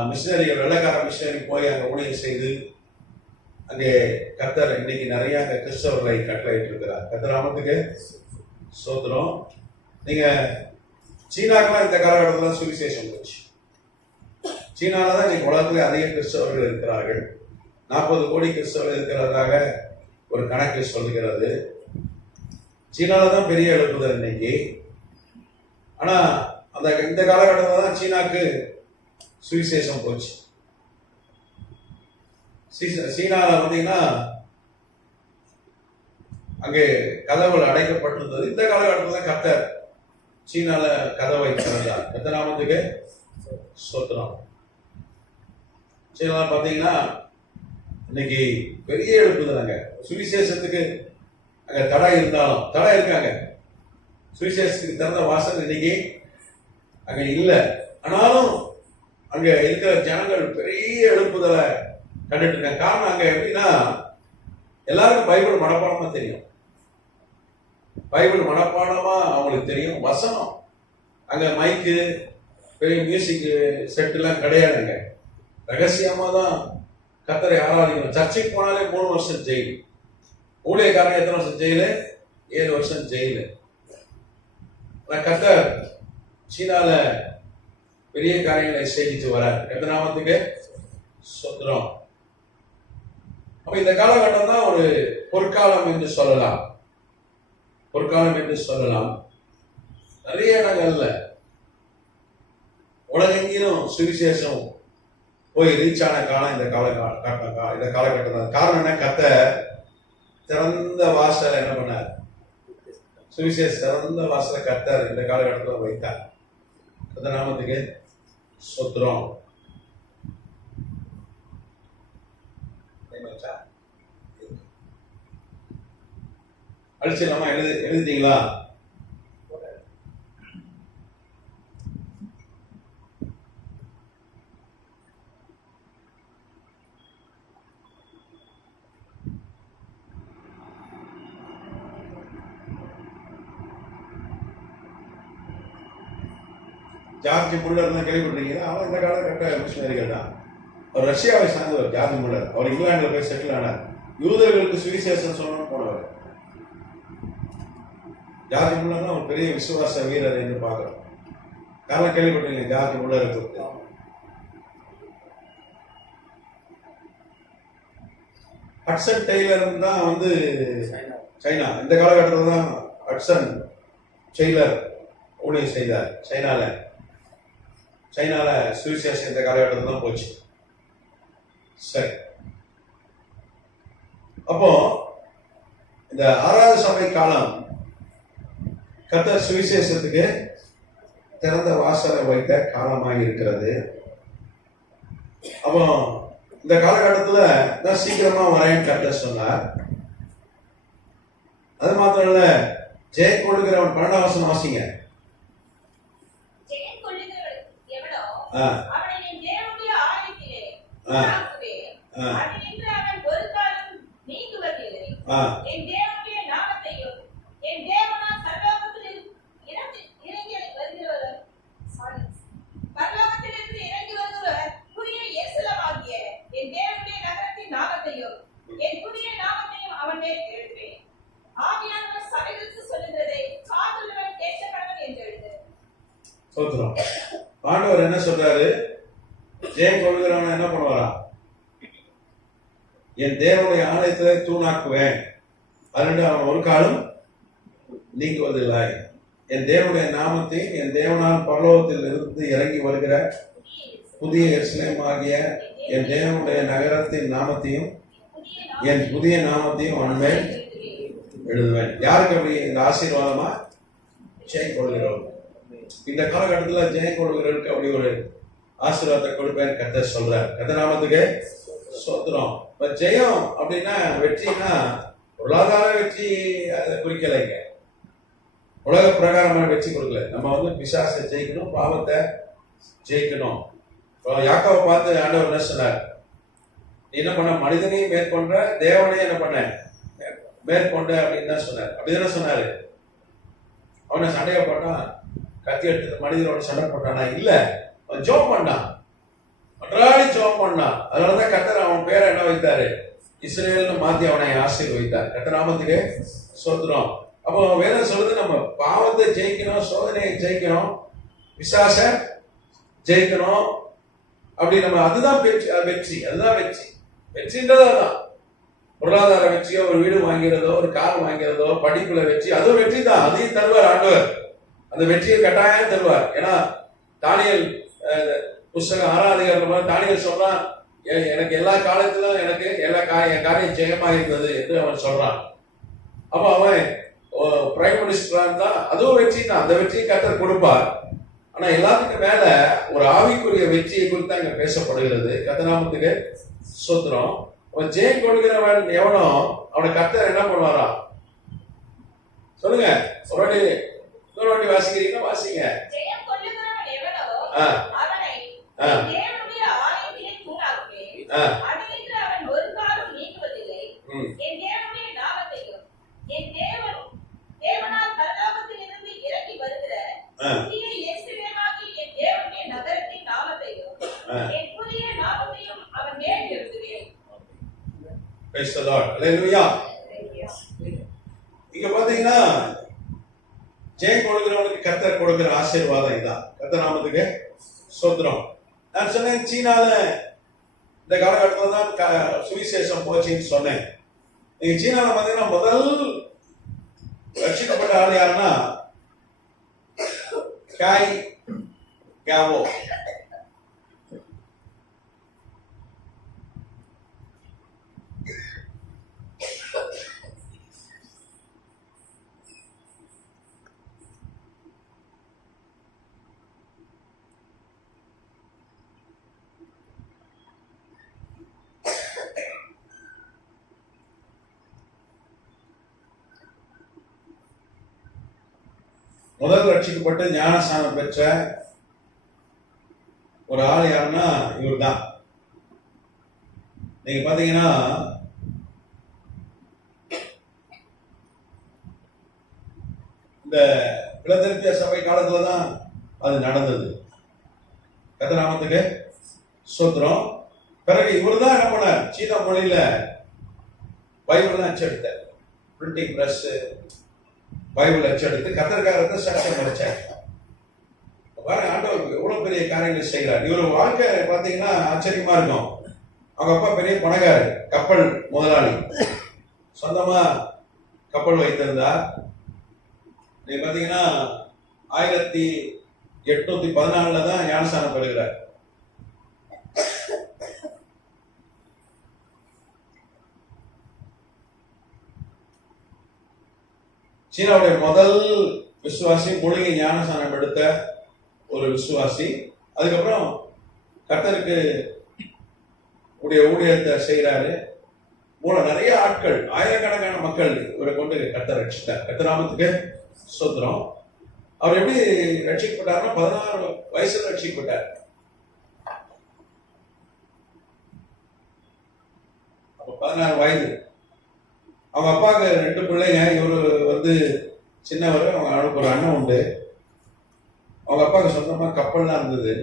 மிஷனரிகள், வெள்ளைக்கார மிஷனரி போய் அங்கே ஊழியம் செய்து அங்கே கர்த்தர் இன்னைக்கு நிறைய அங்கே கிறிஸ்தவர்களை கட்டளையிட்டு இருக்கிறார். கர்த்தராமத்துக்கு சோத்திரம். நீங்க சீனாக்கெல்லாம் இந்த காலகட்டத்தில் சுவிசேஷம் போச்சு. சீனால தான் இன்னைக்கு உலகத்திலே அதிக கிறிஸ்தவர்கள் இருக்கிறார்கள். 40 கோடி கிறிஸ்தவர்கள் இருக்கிறதாக ஒரு கணக்கு சொல்லுகிறது. சீனால தான் பெரிய எழுப்புதல் இன்னைக்கு. ஆனா அந்த இந்த காலகட்டத்தில் தான் சீனாக்கு சுவிசேஷம் போச்சு. சீனாவில் பார்த்தீங்கன்னா அங்கே கதவுகள் அடைக்கப்பட்டிருந்தது. இந்த காலகட்டத்தில் கர்த்தர் சீனால கதவை திறந்தார். கர்த்தநாமத்துக்கு ஸ்தோத்திரம். சீனால பார்த்தீங்கன்னா இன்னைக்கு பெரிய எழுப்புதல். அங்க சுவிசேஷத்துக்கு அங்க தடை இருந்தாலும் தடை இருக்காங்க. சுவிசேஷத்துக்கு திறந்த வாசல் இன்னைக்கு அங்க இல்லை. ஆனாலும் அங்க இருக்கிற ஜனங்கள் பெரிய எழுப்புதலை கண்டுட்டு இருக்காங்க. காரணம் அங்க எப்படின்னா எல்லாருக்கும் பைபிள் மனப்பாடமா தெரியும். பைபிள் மனப்பாடமா அவங்களுக்கு தெரியும். வசனம் அங்க மைக்கு பெரிய மியூசிக் செட் எல்லாம் கிடையாதுங்க. ரகசியமா தான் கர்த்தரை ஆராதிக்கணும். சர்ச்சைக்கு போனாலே 3 வருஷம் ஜெயில். ஊழியக்காரன் எத்தனை வருஷம் ஜெயிலு? 7 வருஷம் ஜெயிலு. கர்த்தர் சீனால பெரிய காரியங்களை செய்திச்சு வரார். கர்த்தநாமத்துக்கு ஸ்தோத்திரம். அப்ப இந்த காலகட்டம் தான் ஒரு பொற்காலம் என்று சொல்லலாம். பொற்காலம் என்று சொல்லலாம். நிறைய இடங்கள்ல உலகெங்கிலும் சுவிசேஷம் போய் ரீச் ஆன காலம் இந்த காலகட்டம் தான். காரணம் என்ன? கர்த்தர் திறந்த வாசல் என்ன பண்ணார்? சுவிசேஷ திறந்த வாசலை கர்த்தர் இந்த காலகட்டத்தில் வைத்தார். கர்த்தநாமத்துக்கு ஸ்தோத்திரம். அழிச்சிடலாமா? எழுதிட்டீங்களா? ஜார்ஜ் முல்லர் தான் கேள்விப்பட்டிருக்கீங்களா? அவன் இந்த காலகட்ட மிஷனரிகள் தான். அவர் ரஷ்யாவை சார்ந்தவர் ஜார்ஜ் முல்லர். அவர் இங்கிலாந்துல போய் செட்டில் ஆனார். யூதர்களுக்கு சுவிசேஷம் சொல்லணும்னு போனவர். ஜார்ஜ் முல்லர் தான் ஒரு பெரிய விசுவாச வீரர் என்று பார்க்கிறோம். காரணம் கேள்விப்பட்டீங்க ஜார்ஜ் முல்லரை குறித்து. ஹட்சன் டெய்லர் தான் வந்து சைனா இந்த காலகட்டத்தில் தான் ஹட்சன் டெய்லர் ஊழியம் செய்தார். சைனால சுவிசேஷம் இந்த காலகட்டத்தில் தான் போச்சு. சரி, அப்போ இந்த 6வது சபை காலம் கர்த்தர் சுவிசேஷத்துக்கு திறந்த வாசலை வைத்த காலமாக இருக்கிறது. அப்போ இந்த காலகட்டத்துல நான் சீக்கிரமா வரேன்னு கர்த்தர் சொன்னார். அது மாத்திரம் இல்ல, ஜெயம் கொடுக்கிறவன் 12ஆம் வசனம் வாசிங்க. ஆண்டவர் என்ன சொல்றாரு? ஜெயம் கொள்கிறவன் என்ன பண்ணுவாரா? என் தேவனுடைய ஆலயத்திலே தூணாக்குவேன், அதனால் அவன் ஒரு காலம் நீக்குவதில்லை. என் தேவனுடைய நாமத்தையும் என் தேவனால் பரலோகத்தில் இருந்து இறங்கி வருகிற புதிய எருசலேம் ஆகிய என் தேவனுடைய நகரத்தின் நாமத்தையும் என் புதிய நாமத்தையும் அவன்மேல் எழுதுவேன். யாருக்கு அப்படி இந்த ஆசீர்வாதமா? ஜெயம் கொள்கிறவன். இந்த காலகட்டத்தில் ஜெயம் கொள்கிறவர்களுக்கு அப்படி ஒரு ஆசீர்வாதத்தை கொடுப்பேன் கர்த்தர் சொல்றார். கர்த்தர் நாமத்துக்கு ஸ்தோத்திரம். இப்ப ஜெயம் அப்படின்னா வெற்றினா பொருளாதார வெற்றி அதை குறிக்கலைங்க, உலக பிரகாரமான வெற்றி கொடுக்கல. நம்ம பிசாசை ஜெயிக்கணும், பாவத்தை ஜெயிக்கணும். யாக்கோவை பார்த்து ஆண்டவர் என்ன சொன்னார்? நீ என்ன பண்ண? மனிதனையும் மேற்கொண்ட, தேவனையும் என்ன பண்ண? மேற்கொண்ட அப்படின்னு தான் சொன்னார். அப்படிதானே சொன்னாரு. அவனை சண்டையை போட்டான், கத்தி எடுத்து மனிதனோட சண்டை போட்டானா? இல்ல, அவன் ஜோம் பண்ணான், மன்றாடி ஜோம் பண்ணான். அதனாலதான் கர்த்தர் அவன் பேரை என்ன வைத்தாரு? இஸ்ரவேல்னு மாத்தி அவனை ஆசீர்வதித்தார். கர்த்தர் நாமத்துக்கு ஸ்தோத்திரம். அப்போ வேதம் சொல்லுது, நம்ம பாவத்தை ஜெயிக்கணும், சோதனையை ஜெயிக்கணும், பிசாச ஜெயிக்கணும். அப்படி நம்ம அதுதான் வெற்றி. அதுதான் வெற்றி. வெற்றின்றது அதுதான். பொருளாதார வெற்றியோ, ஒரு வீடு வாங்கிறதோ, ஒரு கார் வாங்கிறதோ, படிப்புல வெற்றி, அதுவும் வெற்றி தான். அதையும் தருவார் ஆண்டவர். அந்த வெற்றியை கட்டாயம் தருவார். ஏன்னா தானியேல் புஸ்தகம் 6ஆம் அதிகாரத்துல தானியேல் சொல்றான், எனக்கு எல்லா காலத்திலும் எனக்கு என் காரியம் ஜெயமா இருந்தது என்று அவன் சொல்றான். அப்ப அவன் பிரைம் மினிஸ்டரா இருந்தா அதுவும் வெற்றி தான். அந்த வெற்றியை கர்த்தர் கொடுப்பார். ஆனா எல்லாத்துக்கும் மேல ஒரு ஆவிக்குரிய வெற்றியை குறித்து அங்க பேசப்படுகிறது. கர்த்தர் நாமத்துக்கு ஸ்தோத்திரம். அவன் ஜெயம் கொடுக்கிறவன் எவனோ அவனை கர்த்தர் என்ன பண்ணுவாரா? சொல்லுங்க, ஒரு வாட்டி வாசிக்கிறீங்களா? வாசிங்க. Praise the Lord. Hallelujah. இங்க பாத்தீங்கன்னா ஜெயம் கொடுக்கிறவனுக்கு கர்த்தர் கொடுக்கிற ஆசீர்வாதம் இதான். கர்த்தர் நாமத்துக்கு ஸ்தோத்திரம். நான் சொன்னேன், சீனால இந்த காலகட்டத்தில் தான் சுவிசேஷம் போச்சுன்னு சொன்னேன். நீங்க சீனால பாத்தீங்கன்னா முதல் ரட்சிக்கப்பட்ட ஆள் யாருன்னா காய் காவோ. முதல் ரட்சிக்கப்பட்டு ஞானஸ்நானம் பெற்ற ஒரு ஆள் யாருன்னா இவர் தான். நீங்க பாத்தீங்கன்னா இந்த பிலதெல்பியா சபை காலத்துல தான் அது நடந்தது. கர்த்தர் நாமத்துக்கு ஸ்தோத்திரம். பிறகு இவர் தான் என்ன பண்ணார்? சீனா மொழியில பைபிள் அச்சடித்தார். பிரிண்டிங் பிரஸ், பைபிள் அச்சடித்து கர்த்தருக்காக சட்டம் படிச்சார். ஆண்டவர் எவ்வளவு பெரிய காரியங்கள் செய்கிறார். இவர் வாழ்க்கை பாத்தீங்கன்னா ஆச்சரியமா இருக்கும். அவங்க அப்பா பெரிய பணக்காரர், கப்பல் முதலாளி, சொந்தமா கப்பல் வைத்திருந்தார். நீங்க பாத்தீங்கன்னா 1814 தான் ஞானஸ்நானம் பெறுகிறார். சீனாவுடைய முதல் விசுவாசி மூலிகை ஞானஸ்நானம் எடுத்த ஒரு விசுவாசி. அதுக்கப்புறம் கர்த்தருக்கு உடைய ஊழியத்தை செய்கிறாரு. நிறைய ஆட்கள், ஆயிரக்கணக்கான மக்கள் இவரை கொண்டு கர்த்தர் ரட்சித்தார். கர்த்தராமத்துக்கு ஸ்தோத்திரம். அவர் எப்படி ரட்சிக்கப்பட்டார்னா 16 வயசுல ரட்சிக்கப்பட்டார். அப்ப 16 வயது. அவங்க அப்பாவுக்கு 2 பிள்ளைங்க. இவரு சின்னவர். அவனுக்கு ஒரு அண்ணன் உண்டு. அவங்க அப்பாவுக்கு சொந்தமா கப்பல்லாம் இருந்தது.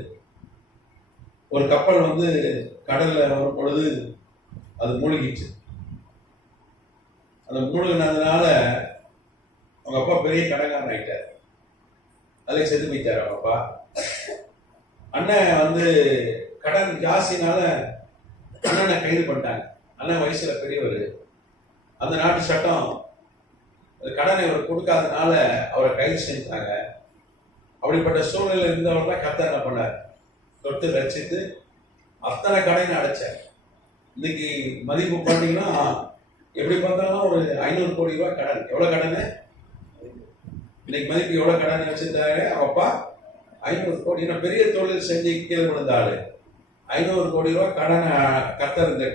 ஒரு கப்பல் கடல்ல வரும் பொழுது அது மூழ்கிச்சு. அந்த மூழ்கினதுனால அவங்க அப்பா பெரிய கடன்காரன் ஆயிட்டார். அதில் செத்து போயிட்டார் அவங்க அப்பா. அண்ணன் கடன் ஜாஸ்தினால அண்ணனை கைது பண்ணிட்டாங்க. அண்ணன் வயசுல பெரியவர். அந்த நாட்டு சட்டம் கடனை இவர் கொடுக்காதனால அவரை கைது செஞ்சாங்க. அப்படிப்பட்ட சூழ்நிலை இருந்தவர் தான் கர்த்தர் என்ன பண்ணார், தொட்டு ரசித்து அத்தனை கடனை அடைச்சார். இன்னைக்கு மதிப்பு பார்த்தீங்கன்னா எப்படி பார்த்தாலும் ஒரு 500 கோடி ரூபாய் கடன். எவ்வளவு கடனை இன்னைக்கு மதிப்பு எவ்வளவு கடன் வச்சிருந்தாரு அப்பா? 500 கோடி. பெரிய தொழில் செஞ்சு கீழே விழுந்தாரு. 500 கோடி ரூபாய் கடனை கர்த்தர் இந்த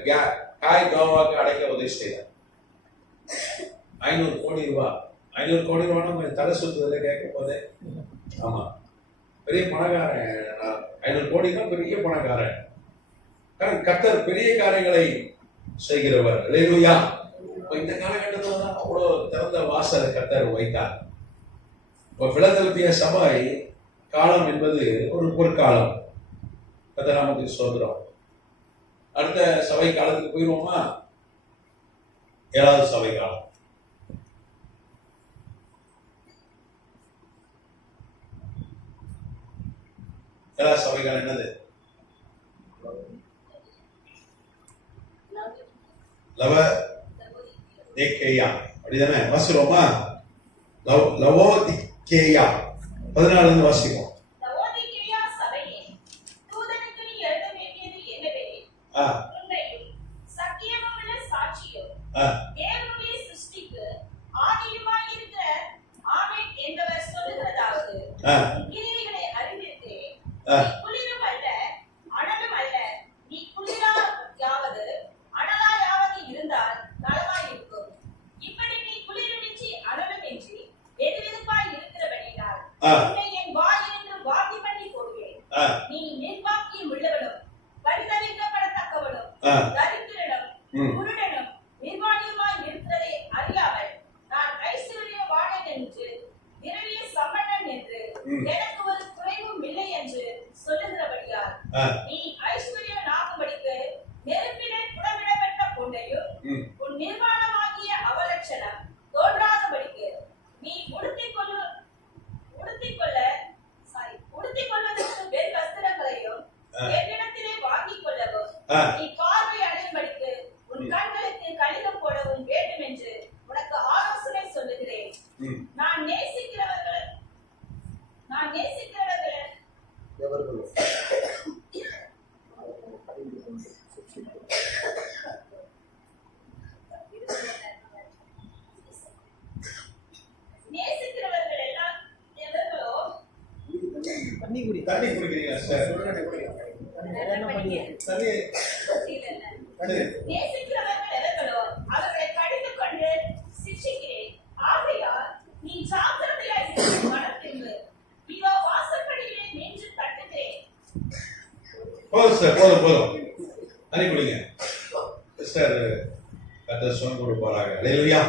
காய் கோவாக்கு அடைக்க உதவி செய்தார். 500 கோடி ரூபாய். 500 கோடி ரூபாய் நம்ம தலை சுத்துறதுல கேட்கும் போதே, ஆமா பெரிய பணக்காரன். 500 கோடினா பெரிய பணக்காரன். கர்த்தர் பெரிய காரியங்களை செய்கிறவர். அல்லேலூயா. இந்த காலகட்டத்தில் தான் அவ்வளோ திறந்த வாசல் கர்த்தர் வைத்தார். இப்போ பிலதெல்பியா சபை காலம் என்பது ஒரு பொற்காலம். கர்த்தர் நாமத்துக்கு ஸ்தோத்திரம். அடுத்த சபை காலத்துக்கு போயிடுவோமா? 7வது சபை காலம். சபை காலம் என்னது? லவோதிக்கேயா. அப்படிதானே வாசிக்கிறோமா? லவோதிக்கேயா 14 வாசிப்போம். தண்ணி குடிக்கிறீங்க சார்? போதும் சார், போதும். தண்ணி குடிங்க சார். கர்த்தர் சுகம் கொடுப்பாராக. அல்லேலூயா.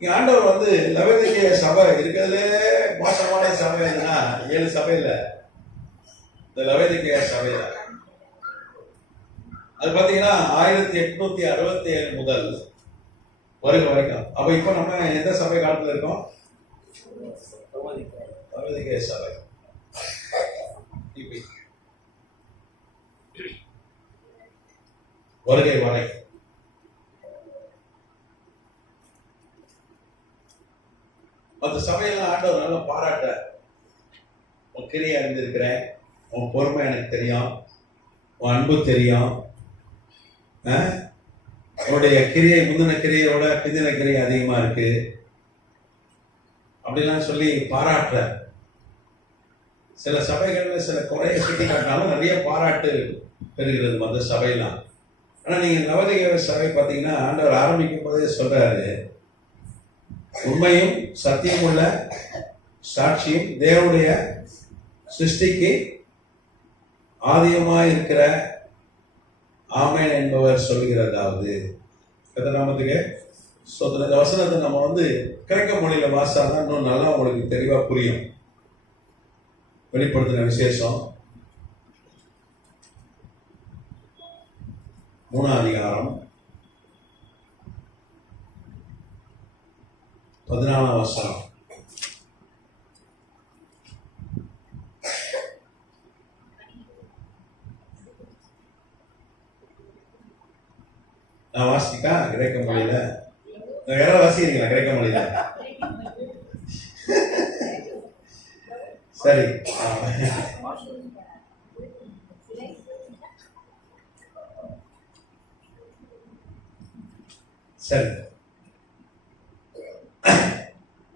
இங்க ஆண்டவர் லவோதிக்கேய சபை இருக்கிறதுலே மோசமான சபை எதுனா 7 சபை இல்ல, இந்த லவோதிக்கேய சபையில அது பாத்தீங்கன்னா 1867 முதல் வருக வரைக்கும். அப்ப இப்ப நம்ம எந்த சபை காலத்துல இருக்கோம்? லவோதிக்கேய சபை. வருகை வரை அந்த சபையெல்லாம் ஆண்டவர் நல்லா பாராட்ட. உன் கிரியை அறிந்திருக்கிறேன், உன் பொறுமை எனக்கு தெரியும், உன் அன்பு தெரியும், உன்னுடைய கிரியை முந்தின கிரியையோட பிந்தின கிரியை அதிகமா இருக்கு, அப்படிலாம் சொல்லி பாராட்டுற சில சபைகள்ல சில குறைய சுட்டி காட்டினாலும் நிறைய பாராட்டு பெறுகிறது மற்ற சபையெல்லாம். ஆனா நீங்க நவதிக சபை பார்த்தீங்கன்னா ஆண்டவர் ஆரம்பிக்கும் போதே சொல்றாரு, உண்மையும் சத்தியம் உள்ள சாட்சியும் தேவனுடைய சிருஷ்டிக்கு ஆதியமாய் இருக்கிற ஆமேன் என்பவர் சொல்கிறதாவது. நாமத்துக்கு இந்த வசனத்தை நம்ம கிரேக்க மொழியில வாசாதான் இன்னும் நல்லா உங்களுக்கு தெளிவா புரியும். வெளிப்படுத்தின விசேஷம் 3ஆம் அதிகாரம் 14ஆம் வசனம். நான் வாசிக்கா கிரேக்க மொழியில யாராவது வாசிக்கிறீங்களா கிரேக்க மொழியில? சரி, சரி.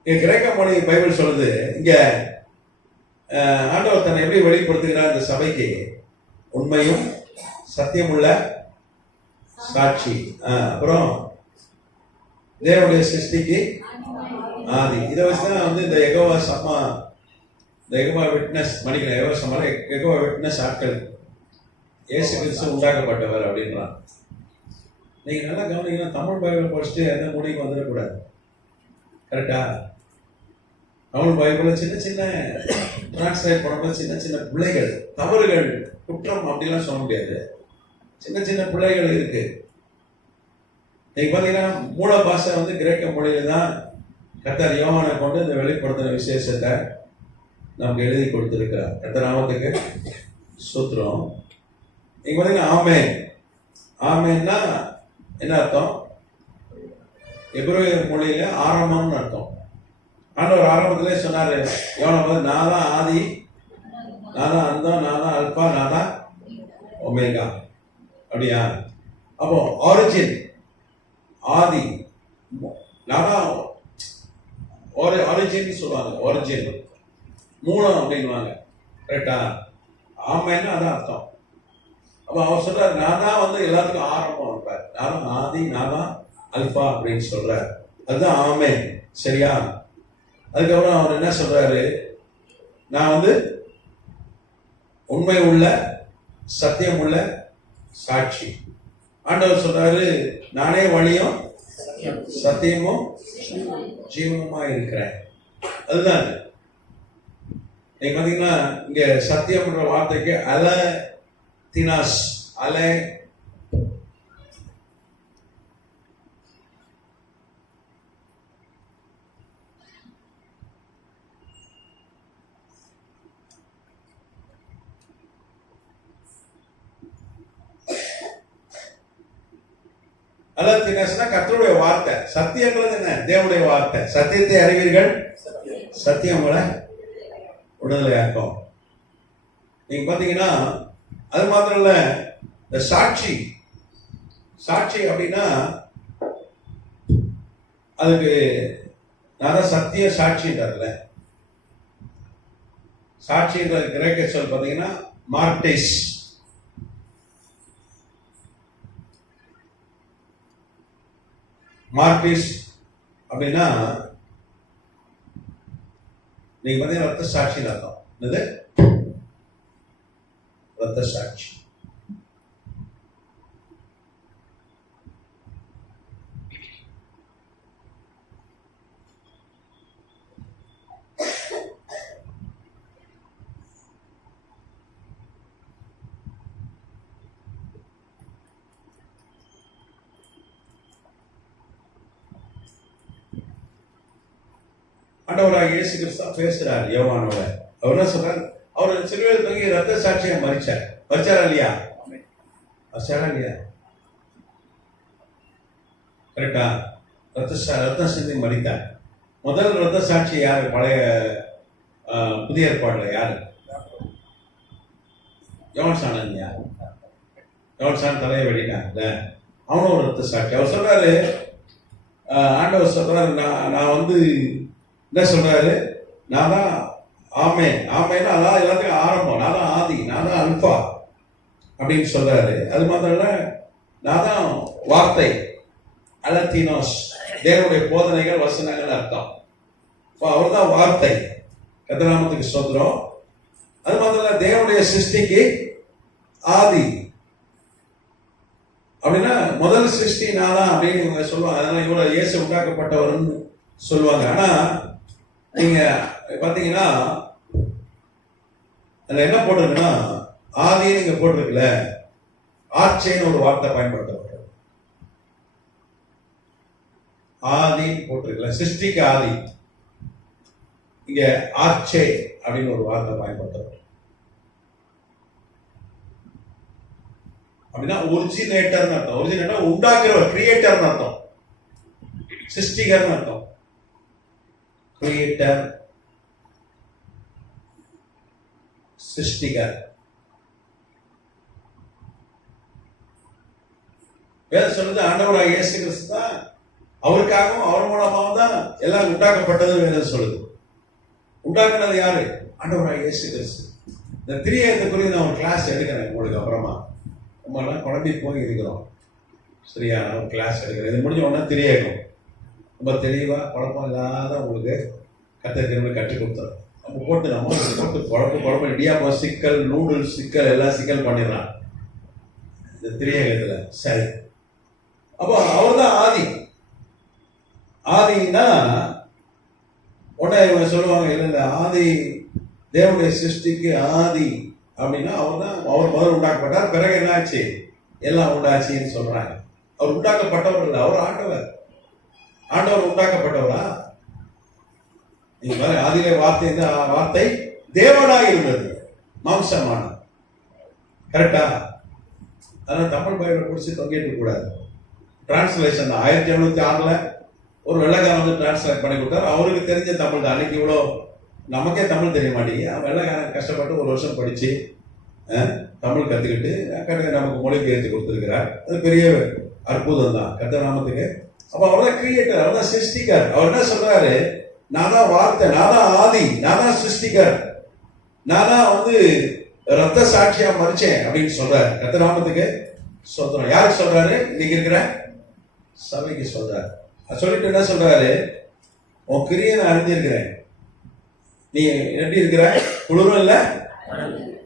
கிரேக்க மொழி பைபிள் சொல்லுது, இங்க ஆண்டவர் தன்னை எப்படி வெளிப்படுத்துகிறார் இந்த சபைக்கு? உண்மையும் சத்தியமுள்ள சாட்சி, அப்புறம் தேவனுடைய சிருஷ்டிக்கு ஆதி. இதை வச்சுதான் இந்த யெகோவா சம்மா, இந்த யெகோவா விட்னஸ் மணிக்கிறேன், யெகோவா சம்மா யெகோவா விட்னஸ் ஆட்கள் இயேசு கிறிஸ்து உண்டாக்கப்பட்டவர் அப்படின்றான். நீங்க நல்லா கவனிங்கன்னா தமிழ் பைபிள் படிச்சுட்டு எந்த மொழிக்கு வந்துடக்கூடாது. கரெக்டா? தமிழ் பைபிள் சின்ன சின்ன டிரான்ஸ்லேட் பண்ணும்போது சின்ன சின்ன பிள்ளைகள், தவறுகள், குற்றம் அப்படிலாம் சொல்ல முடியாது. சின்ன சின்ன பிள்ளைகள் இருக்கு. நீங்க பாத்தீங்கன்னா மூல பாஷை கிரேக்க மொழியில தான் கர்த்தர் யோவானை கொண்டு இந்த வெளிப்படுத்தின விசேஷத்தை நமக்கு எழுதி கொடுத்திருக்கிறார். கர்த்தர் நாமத்துக்கு ஸ்தோத்திரம். நீங்க பாத்தீங்கன்னா ஆமென், ஆமென்னா என்ன அர்த்தம்? எபிரேய மொழியில ஆரம்பம்னு அர்த்தம். ஆண்டவர் ஆரம்பத்திலே சொன்னாரு, யோவானை நான் தான் ஆதி, நான் தான் அந்தம், நான் தான் அல்பா, நான் தான் ஒமேகா. அப்படியா? அப்போ ஆரிஜின், ஆதி, நான் ஆரிஜின் சொல்லுவாங்க, ஒரிஜின் மூலம் அப்படின்வாங்க. கரெக்டா? ஆமைன்னு அதான் அர்த்தம். அப்போ அவர் சொல்றாரு, நான் தான் எல்லாத்துக்கும் ஆரம்பம் இருப்பார், நான் தான் ஆதி, நான் தான் அல்பா அப்படின்னு சொல்றாரு. அதுதான் ஆமை. சரியா? அதுக்கப்புறம் அவர் என்ன சொல்றாரு? நான் உண்மை உள்ள சத்தியம் உள்ள சாட்சி. ஆண்டவர் சொல்றாரு, நானே வழியும் சத்தியமும் ஜீவனுமா இருக்கிறேன். அதுதான் நீங்க பாத்தீங்கன்னா இங்க சத்தியம்ன்ற வார்த்தைக்கு அல தினாஸ், அலை அலத்தினஸ்னா கர்த்தருடைய வார்த்தை. சத்தியங்கிறது என்ன? தேவனுடைய வார்த்தை. சத்தியத்தை அறிவீர்கள், சத்தியம் உங்களை விடுதலையாக்கும். நீங்க பாத்தீங்கன்னா அது மாத்திரம் இல்ல, இந்த சாட்சி, சாட்சி அப்படின்னா அதுக்கு நான் சத்திய சாட்சின்றதுல, சாட்சின்ற கிரேக்க சொல் பாத்தீங்கன்னா மார்டேஸ். மார்டிஸ் அப்படின்னா நீங்க பாத்தீங்கன்னா ரத்த சாட்சின்னு அர்த்தம். என்னது? ரத்த சாட்சி. ஆண்டவராக இயேசு கிறிஸ்து பேசுறார் யோவானோட. அவர் என்ன சொல்றாரு? அவர் சிலுவையில் தொங்கி ரத்த சாட்சியை மறிச்சாரா இல்லையா? மறிச்சாரா இல்லையா? கரெக்டா? ரத்தம் சிந்தி மறித்தார். முதல் ரத்த சாட்சி யாரு? பழைய புதிய ஏற்பாடுல யாரு? யோவான் இல்லையா? யோவான் தலையை வெட்டிட்டாங்க, அவனும் ஒரு ரத்த சாட்சி. அவர் சொல்றாரு, ஆண்டவர் சொல்றாரு, நான் என்ன சொல்றாரு? நான் தான் ஆமேன். ஆமேன்னா அதான் எல்லாத்துக்கும் ஆரம்பம். நான் தான் ஆதி, நான் தான் அல்பா அப்படின்னு சொல்றாரு. அது மாத்திரம் இல்ல, நான் தான் வார்த்தை, அலத்தீனோஸ், தேவனுடைய போதனைகள் வசனங்கள் அர்த்தம். அவர் தான் வார்த்தை. கர்த்தநாமத்துக்கு ஸ்தோத்திரம். அது மாத்திரம் இல்ல, தேவனுடைய சிருஷ்டிக்கு ஆதி அப்படின்னா முதல் சிருஷ்டி நான் தான் அப்படின்னு இவங்க சொல்லுவாங்க. அதனால இவ்வளவு இயேசு உண்டாக்கப்பட்டவர்னு சொல்லுவாங்க. ஆனா நீங்க பாத்தீங்கன்னா அதுல என்ன போட்டிருக்குன்னா, ஆதின்னு இங்க போட்டிருக்குல்ல, ஆர்ச்சேன்னு ஒரு வார்த்தை பயன்படுத்தப்பட்டது. ஆதி போட்டிருக்குல்ல, சிருஷ்டிக்கு ஆதி, இங்க ஆர்ச்சே அப்படின்னு ஒரு வார்த்தை பயன்படுத்தப்பட்டது. அப்படின்னா ஒரிஜினேட்டர்னு அர்த்தம். ஒரிஜினேட்டர் உண்டாக்குறவர், கிரியேட்டர்னு அர்த்தம், சிருஷ்டிகர்னு அர்த்தம். கிரியேட்டர், சிருஷ்டிகர். வேதம் சொல்லுது ஆண்டவராக இயேசு கிறிஸ்து தான், அவருக்காகவும் அவர் மூலமாகவும் தான் எல்லாம் உண்டாக்கப்பட்டது. வேதம் சொல்லுது. உண்டாக்குனது யாரு? ஆண்டவராக இயேசு கிறிஸ்து. இந்த திரியேகத்துக்குரிய நான் ஒரு கிளாஸ் எடுக்கிறேன் உங்களுக்கு அப்புறமா. நம்ம எல்லாம் குழம்பி போய் இருக்கிறோம், சரியா? ஒரு கிளாஸ் எடுக்கிறேன். இது முடிஞ்ச உடனே திரியேகம் ரொம்ப தெளிவா குழப்பம் இல்லாத உங்களுக்கு கற்றுக்கிறவங்க கற்றுக் கொடுத்துறோம். நம்ம போட்டு குழப்பம் இடியாப்பா சிக்கல், நூடுல்ஸ் சிக்கல், எல்லாம் சிக்கல் பண்ணிடலாம் இந்த திரியேகத்துல. சரி, அப்போ அவர் தான் ஆதி. ஆதினா உடனே இவங்க சொல்லுவாங்க, இல்லை இந்த ஆதி தேவனுடைய சிருஷ்டிக்கு ஆதி அப்படின்னா அவர் தான், அவர் முதல் உண்டாக்கப்பட்டார், பிறகு என்னாச்சு எல்லாம் உண்டாச்சுன்னு சொல்றாங்க. அவர் உண்டாக்கப்பட்டவர் இல்லை, அவர் ஆண்டவர். ஆண்டவர் உண்டாக்கப்பட்டவரா? நீங்க பாருங்க, ஆதியிலே வார்த்தை, இந்த வார்த்தை தேவனாக இருந்தது, மாம்சமான. கரெக்டா? அதனால தமிழ் பைபிளை பிடிச்சி தொங்கிட்டு கூடாது. டிரான்ஸ்லேஷன் 1706 ஒரு வெள்ளைக்காரன் வந்து டிரான்ஸ்லேட் பண்ணி கொடுத்தாரு. அவருக்கு தெரிஞ்ச தமிழ் தான். அன்னைக்கு இவ்வளோ நமக்கே தமிழ் தெரிய மாட்டேங்குது. வெள்ளைக்காரன் கஷ்டப்பட்டு ஒரு வருஷம் படிச்சு தமிழ் கத்துக்கிட்டு நமக்கு மொழிபெயர்த்து கொடுத்துருக்கிறார். அது பெரிய அற்புதம் தான் கர்த்தர் நாமத்துக்கு. அப்ப அவர் தான் கிரியேட்டர், அவர் தான் சிருஷ்டிகர். அவர் என்ன சொல்றாரு? நான் தான் வார்த்தை, நான் தான் ஆதி, நான் தான் சிருஷ்டிகர், நான் தான் வந்து ரத்த சாட்சியா மறிச்சேன் அப்படின்னு சொல்றாரு. கர்த்தர் நாமத்துக்கு சொல்றோம். யாருக்கு சொல்றாரு? இன்னைக்கு இருக்கிற சபைக்கு சொல்றாரு. சொல்லிட்டு என்ன சொல்றாரு? உன் கிரியை நான் அறிஞ்சிருக்கிறேன். நீ எப்படி இருக்கிற? குளிரும் இல்ல,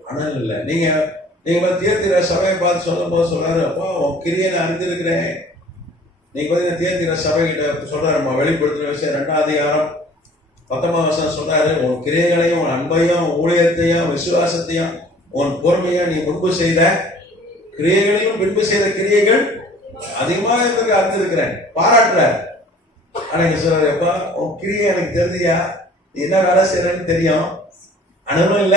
அனல் இல்ல. நீங்க தீர்த்திர சபையை பார்த்து சொல்லும் போது சொல்றாரு, அப்பா உன் கிரியை நான் அறிஞ்சிருக்கிறேன். நீங்க பாத்தீங்கன்னா தீர்த்திர சபை கிட்ட சொல்றாரு, வெளிப்படுத்தின விஷயம் 2ஆம் அதிகாரம் 19ஆம் வசனம் சொல்றாரு, உன் கிரியைகளையும், உன் அன்பையும், ஊழியத்தையும், விசுவாசத்தையும், உன் பொறுமையும், நீ முன்பு செய்த கிரியைகளையும் பின்பு செய்த கிரியைகள் அதிகமாக இருக்க அறிஞ்சிருக்கிறேன். பாராட்டுறார். ஆனா இங்க சொல்றாரு, எப்பா உன் கிரியை எனக்கு தெரிஞ்சியா, நீ என்ன வேலை செய்யறன்னு தெரியும், அனுபவம் இல்ல,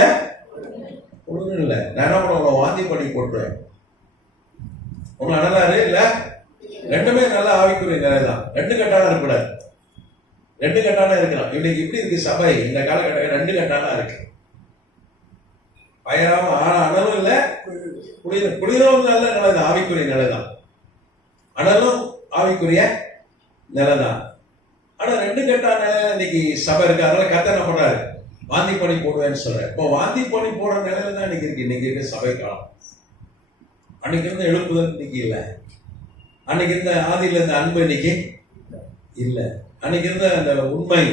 ஒண்ணும் இல்ல. நான் என்ன பண்ண, உங்களை வாந்தி பண்ணி போட்டுருவேன். உங்களை அனலாரு இல்ல, ரெண்டுமே நல்லா ஆவிக்குரிய நிலைதான். ரெண்டு கட்டான இருக்கக்கூடாது, ரெண்டு கட்டான இருக்கலாம். இன்னைக்கு இப்படி இருக்கு சபை, இந்த காலகட்டம் ரெண்டு கட்டானா இருக்கு. பயராம ஆனா அனலும் இல்ல, குளிரும் நல்ல நிலைதான், ஆவிக்குரிய நிலைதான். அனலும் ஆவிக்குரிய நிலைதான். ஆனா ரெண்டு கட்டான நிலையில இன்னைக்கு சபை இருக்கு. அதனால கர்த்தர் என்ன பண்றாரு? வாந்தி பண்ணி போடுவேன்னு சொல்ற. இப்போ வாந்தி பண்ணி போடுற நிலையில தான் இன்னைக்கு இருக்கு. இன்னைக்கு இருக்க சபை காலம். அன்னைக்கு இருந்த எழுப்புதல் இன்னைக்கு இல்ல. அன்னைக்கு இருந்த ஆதியில இருந்த அன்பு இன்னைக்கு இல்ல. அன்னைக்கு இருந்த அந்த உண்மை,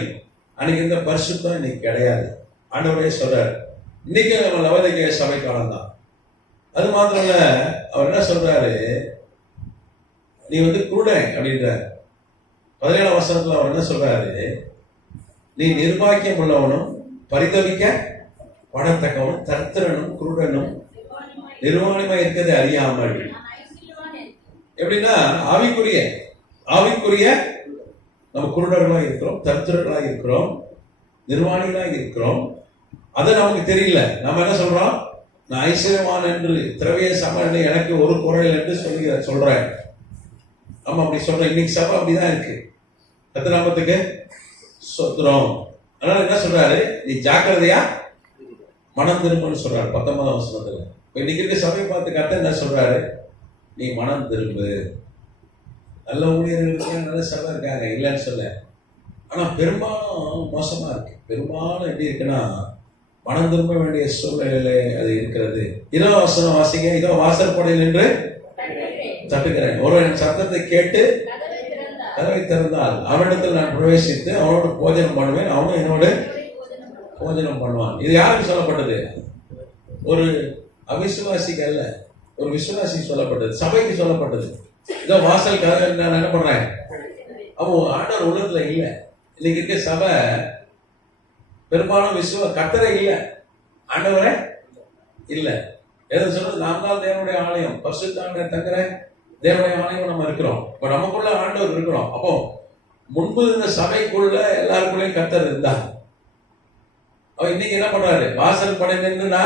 அன்னைக்கு இருந்த பரிசுத்தம் இன்னைக்கு கிடையாது. ஆண்டவரே சொல்றாரு, இன்னைக்கு நம்ம லவோதிக்கேய சபை காலம் தான். அது மாத்திரம் இல்ல, அவர் என்ன சொல்றாரு? நீ வந்து குருடன் அப்படின்றார். 17ஆம் வசனத்துல அவர் என்ன சொல்றாரு? நீ நிர்வாகியம் உள்ளவனும், பரிதவிக்க படத்தக்கவனும், தரித்திரனும், குருடனும், நிர்வாணமா இருக்கிறது அறியாமல். எப்படின்னா ஆவிக்குரிய நம்ம குருடர்களாக இருக்கிறோம், தரித்திரர்களாக இருக்கிறோம், நிர்வாணிகளாக இருக்கிறோம். அது நமக்கு தெரியல. நம்ம என்ன சொல்றோம்? நான் ஐஸ்வர்யவான் என்று, திரவிய சமன் எனக்கு ஒரு குறையில் என்று சொல்றேன். ஆமா, அப்படி சொல்றேன். இன்னைக்கு சபை அப்படிதான் இருக்கு. கர்த்தர் நாமத்துக்கு ஸ்தோத்திரம். அதனால என்ன சொல்றாரு? நீ ஜாக்கிரதையா மனம் திரும்புன்னு சொல்றாரு 19ஆம் வசனத்துல. இன்னைக்கு இருக்க சபையை பார்த்து கர்த்தர் என்ன சொல்றாரு? நீ மனம் திரும்பு. நல்ல ஊழியர்களுக்கு நல்ல சபை இருக்காங்க, இல்லைன்னு சொல்ல. ஆனா பெரும்பாலும் மோசமா இருக்கு. பெரும்பாலும் எப்படி இருக்குன்னா, மனம் திரும்ப வேண்டிய சூழ்நிலையில அது இருக்கிறது. இதோ வசனம் வாசிங்க. இதோ வாசற்படியில் நின்று தட்டுகிறேன், ஒருவன் சத்தத்தை கேட்டு கதவை திறந்தால் அவனிடத்தில் நான் பிரவேசித்து அவனோடு போஜனம் பண்ணுவேன், அவனும் என்னோடு போஜனம் பண்ணுவான். இது யாருக்கு சொல்லப்பட்டது? ஒரு அவிசுவாசிக்கு அல்ல, ஒரு விசுவாசிக்கு சொல்லப்பட்டது, சபைக்கு சொல்லப்பட்டது. இதோ வாசல் கதவை நான் என்ன பண்றேன். அவன் ஆண்டவர் உள்ளத்துல இல்லை. இன்னைக்கு இருக்க சபை பெரும்பாலும் கர்த்தரே இல்லை, ஆண்டவரே இல்லை. எதை சொல்றது? நாம் தான் தேவனுடைய ஆலயம், பரிசுத்த தங்குற தேவனுடைய ஆலயம் நம்ம இருக்கிறோம். இப்ப நமக்குள்ள ஆண்டவர் இருக்கிறோம். அப்போ முன்பு இந்த சபைக்குள்ள எல்லாருக்குள்ளேயும் கர்த்தர் இருந்தார். அவன் இன்னைக்கு என்ன பண்றாரு? வாசல் படை நின்றுனா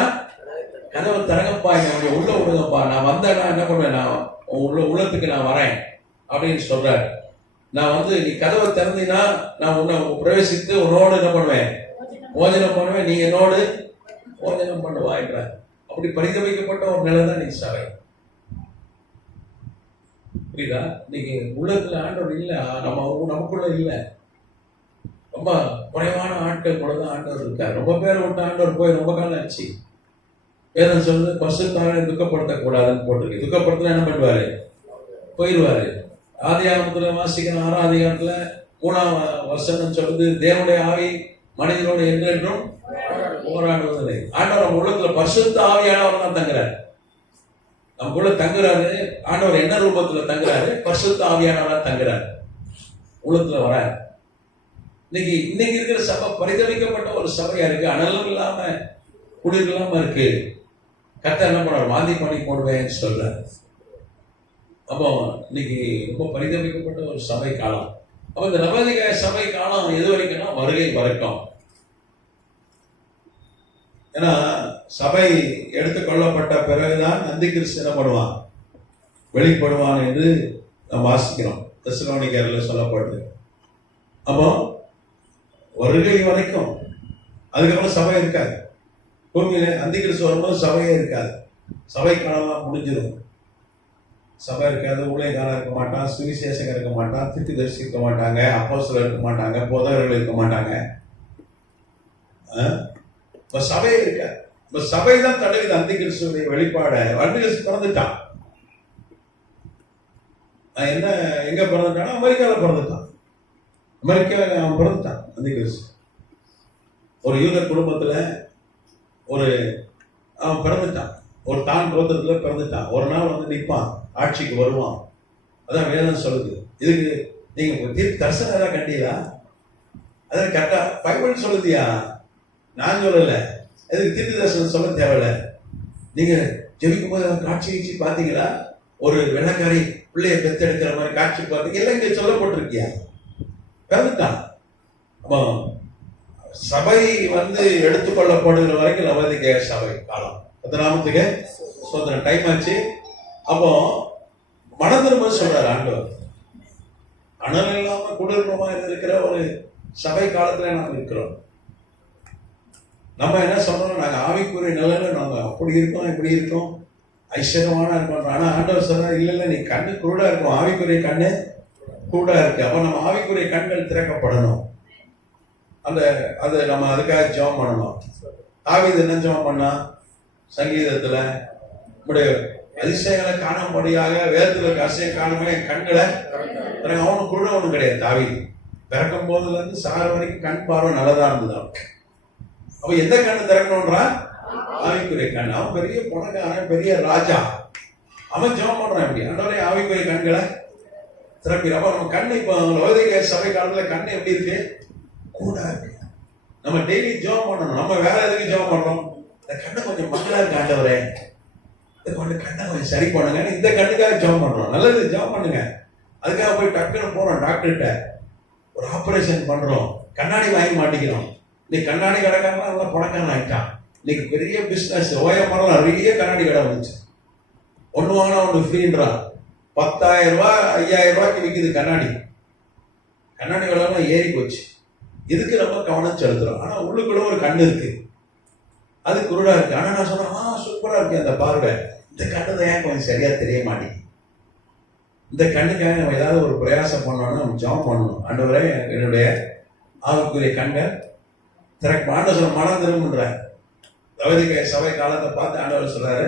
கதவை திறங்கப்பா, என்னுடைய உள்ள விடுங்கப்பா, நான் வந்தேன்னா என்ன பண்ணுவேன், நான் உள்ளத்துக்கு நான் வரேன் அப்படின்னு சொல்றாரு. நான் வந்து நீ கதவை திறந்தீங்கன்னா நான் உன்னை பிரவேசித்து உன்னோடு என்ன பண்ணுவேன், போஜனம் பண்ணுவேன், நீ என்னோடு போஜனம் பண்ணுவாய்ன்ற. அப்படி பரிதவிக்கப்பட்ட ஒரு நிலை தான் நீ சபை. புரியுதா? இன்னைக்கு உள்ளத்துல ஆண்டவர் இல்லை, நமக்குள்ள இல்லை. ரொம்ப குறைவான ஆட்கள் கூட தான் ஆண்டவர் இருக்கார். ரொம்ப பேர் விட்டு ஆண்டவர் போய் ரொம்ப காலம் ஆச்சு. வேதம் சொல்றது பரிசுத்தாவியை துக்கப்படுத்தக்கூடாதுன்னு போட்டிருக்கு. துக்கப்படுத்தினா என்ன பண்ணுவாரு? போயிடுவாரு. ஆதியாகமத்துல வாசிக்கிற 6ஆம் அதிகாரத்துல 3ஆம் வசனம் சொல்லுது, தேவனுடைய ஆவி மனிதனோடு என்றென்றும் போராடுவதில்லை. ஆண்டவர் நம்ம உள்ளத்துல பரிசுத்த ஆவியானவர் தான் தங்குறாரு. நமக்குள்ள தங்குறாரு. ஆண்டவர் என்ன ரூபத்துல தங்குறாரு? பரிசுத்த ஆவியானவர் தங்குறாரு, உள்ளத்துல வராரு. இன்னைக்கு இருக்கிற சபை பரிதவிக்கப்பட்ட ஒரு சபையா இருக்கு. அனலும் இல்லாம குளிர் இல்லாம இருக்கு. கர்த்தர் என்ன பண்றாரு? வாந்தி பண்ணி போடுவேன்னு சொல்றாரு. அப்போ இன்னைக்கு ரொம்ப பரிதவிக்கப்பட்ட ஒரு சபை காலம். அப்ப இந்த லவோதிகேயா சபை காலம் எது வரைக்கும்னா வருகை வரைக்கும். ஏன்னா சபை எடுத்துக்கொள்ளப்பட்ட பிறகுதான் அந்திகிறிஸ்து என்ன பண்ணுவான்? வெளிப்படுவான் என்று நாம் வாசிக்கிறோம். தெசலோனிக்கேயர்ல சொல்லப்படுது. அப்போ வருகை வரைக்கும், அதுக்கப்புறம் சபை இருக்காது. பூமியில அந்திகிறிஸ்து வரும்போது சபையே இருக்காது. சபை காலம்லாம் முடிஞ்சிடும். சபை இருக்காது, ஊழியக்காரன் இருக்க மாட்டான், சுவிசேஷகர் இருக்க மாட்டான், தீர்க்கதரிசி இருக்க மாட்டாங்க, அப்போஸ்தலர் இருக்க மாட்டாங்க, போதகர்கள் இருக்க மாட்டாங்க. இப்ப சபையே இருக்காது. இப்ப சபை தான் தடவிது அந்திகிறிஸ்துடைய வெளிப்பாட. அந்திகிறிஸ்து பிறந்துட்டான். என்ன எங்க பிறந்துட்டானா? அமெரிக்கால பிறந்துட்டான். அமெரிக்கால அவன் பிறந்துட்டான் அந்திகிறிஸ்து. ஒரு யூத குடும்பத்துல அவன் பிறந்துட்டான். ஒரு தான் கோத்திரத்துல பிறந்துட்டான். ஒரு நாள் வந்து நிற்பான், ஆட்சிக்கு வருவான். அதான் வேதம் சொல்லுது. இதுக்கு நீங்க தரிசனம் ஏதாவது கண்டீங்களா? அதான் கரெக்டா பைபிள் சொல்லுதியா? நான் சொல்லல. அதுக்கு தீர்க்க தரிசனம் சொல்ல தேவையில்ல. நீங்க ஜெபிக்கும் போது காட்சி கீழ்ச்சி பாத்தீங்களா? ஒரு வெள்ளக்காரி பிள்ளைய பெத்தெடுக்கிற மாதிரி காட்சி பார்த்தீங்க? எல்லாம் இங்க சொல்லப்பட்டிருக்கியா? பிறந்துட்டான். அப்போ சபை வந்து எடுத்துக்கொள்ளப்படுகிற வரைக்கும் லவோதிகேயா சபை காலம். நாமத்துக்கு சோதரன் டைம் ஆச்சு. அப்போ மனம் திரும்ப சொல்றாரு ஆண்டவர். அனல் இல்லாம குளிர்மா இருக்கிற ஒரு சபை காலத்துல நாம இருக்கிறோம். நம்ம என்ன சொல்றோம்? நாங்க ஆவிக்குரிய நிலையில நாங்க அப்படி இருக்கோம், இப்படி இருக்கோம், ஐஸ்வர்யமான இருக்கோம். ஆனா ஆண்டவர் சொல்றாரு, இல்ல நீ கண்ணு குருடா இருக்கும், ஆவிக்குரிய கண்ணு குருடா இருக்கு. அப்ப நம்ம ஆவிக்குரிய கண்கள் திறக்கப்படணும். அது நம்ம அதுக்காக ஜெபம் பண்ணணும். தாவீது என்ன ஜெபம் பண்ணா? சங்கீதத்துல நம்முடைய அதிசயங்களை காணும்படியாக வேதத்துல இருக்க அதிசயம் காணுமே என் கண்களை. அவனுக்கு குருட ஒண்ணும் கிடையாது. தாவீது பிறக்கும் போதுல இருந்து சார வரைக்கும் கண் பார்வை நல்லதா இருந்தது. அப்ப எந்த கண்ணு திறக்கணும்ன்றா? ஆவிக்குரிய கண். அவன் பெரிய பணக்காரன், பெரிய ராஜா. அவன் ஜெபம் பண்றான். எப்படி ஆண்டவரே ஆவிக்குரிய கண்களை திறப்பீர். அப்ப நம்ம கண்ணு இப்ப லவோதிகேயா சபை காலத்துல கண்ணு எப்படி இருக்கு? கூட இருக்கு. நம்ம டெய்லி ஜெபம் பண்ணணும். நம்ம வேற எதுக்கு ஜெபம் பண்றோம்? இந்த கண்ணை கொஞ்சம் மக்களா இருக்கு ஆண்டவரே, இந்த கண்ணை கொஞ்சம் சரி பண்ணுங்க. இந்த கண்ணுக்காக ஜெபம் பண்றோம். நல்லது, ஜெபம் பண்ணுங்க. அதுக்காக போய் டக்குன்னு போறோம் டாக்டர்கிட்ட, ஒரு ஆபரேஷன் பண்றோம், கண்ணாடி வாங்கி மாட்டிக்கிறோம். நீ கண்ணாடி கடைக்காரன் நல்லா பணக்காரன் ஆயிட்டான். இன்னைக்கு பெரிய பிசினஸ். ஓயமரம் நிறைய கண்ணாடி கடை வந்துச்சு. ஒண்ணு வாங்கினா ஒண்ணு ஃப்ரீன்றான். 10,000 ரூபாய் 5,000 ரூபாய்க்கு விற்குது கண்ணாடி. கண்ணாடி கடை ஏறி போச்சு. இதுக்கு நம்ம கவனம் செலுத்துறோம். ஆனா உள்ளுக்குள்ள ஒரு கண்ணு இருக்கு, அது குருடா இருக்கு. ஆனா நான் சொல்றேன், சூப்பரா இருக்கு அந்த பார்வை. இந்த கண்ணு தான் ஏன் கொஞ்சம் சரியா தெரிய மாட்டேங்குது. இந்த கண்ணுக்காக நம்ம ஏதாவது ஒரு பிரயாசம் பண்ணோம்னா நம்ம ஜெபம் பண்ணணும். ஆண்டவரே என்னுடைய ஆவிக்குரிய கண்கள் திறக்க. ஆண்டவர் மனம் திரும்புன்ற லவோதிக்கேய சபை காலத்தை பார்த்து ஆண்டவர் சொல்றாரு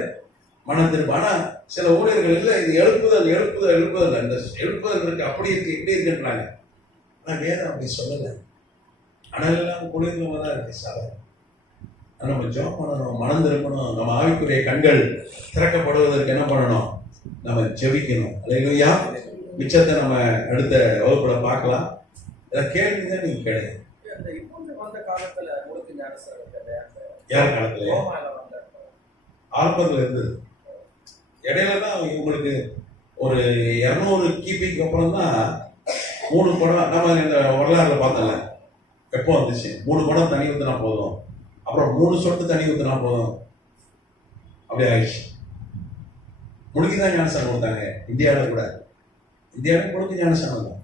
மனம் திரும்ப. ஆனா சில ஊழியர்கள் இல்லை, இது எழுப்புதல் எழுப்புதல் எழுப்புதல், அந்த எழுப்புதல் இருக்கு, அப்படி இருக்கு இப்படி இருக்குன்றாங்க. ஆனா வேதம் அப்படி சொல்லலை. அனல் எல்லாம் குளிர்ந்தவங்க தான் இருக்கு சபை. நம்ம ஜெபம் பண்ணணும், மனம் திரும்பணும். நம்ம ஆவிக்குரிய கண்கள் திறக்கப்படுவதற்கு என்ன பண்ணணும்? நம்ம ஜெபிக்கணும். அல்லேலூயா. மிச்சத்தை நம்ம அடுத்த வகுப்புல பார்க்கலாம். கேள்வி தான் நீங்க கேளுங்க. யார் காலத்துல? ஆரம்பத்துல இருந்தது. இடையில தான் உங்களுக்கு ஒரு 200 கிபிக்கு அப்புறம் தான் 3 குடம், நம்ம இந்த வரலாறுல பார்த்தோம்ல, எப்போ வந்துச்சு 3 குடம் தண்ணி ஊற்றினா போதும், அப்புறம் 3 சொட்டு தண்ணி ஊற்றினா போதும், அப்படி ஆயிடுச்சு. முழுக்கிதான் ஞானஸ்தானம் கொடுத்தாங்க இந்தியாவில் கூட. இந்தியாவில் முழுக்க ஞானஸ்தானம் தான்.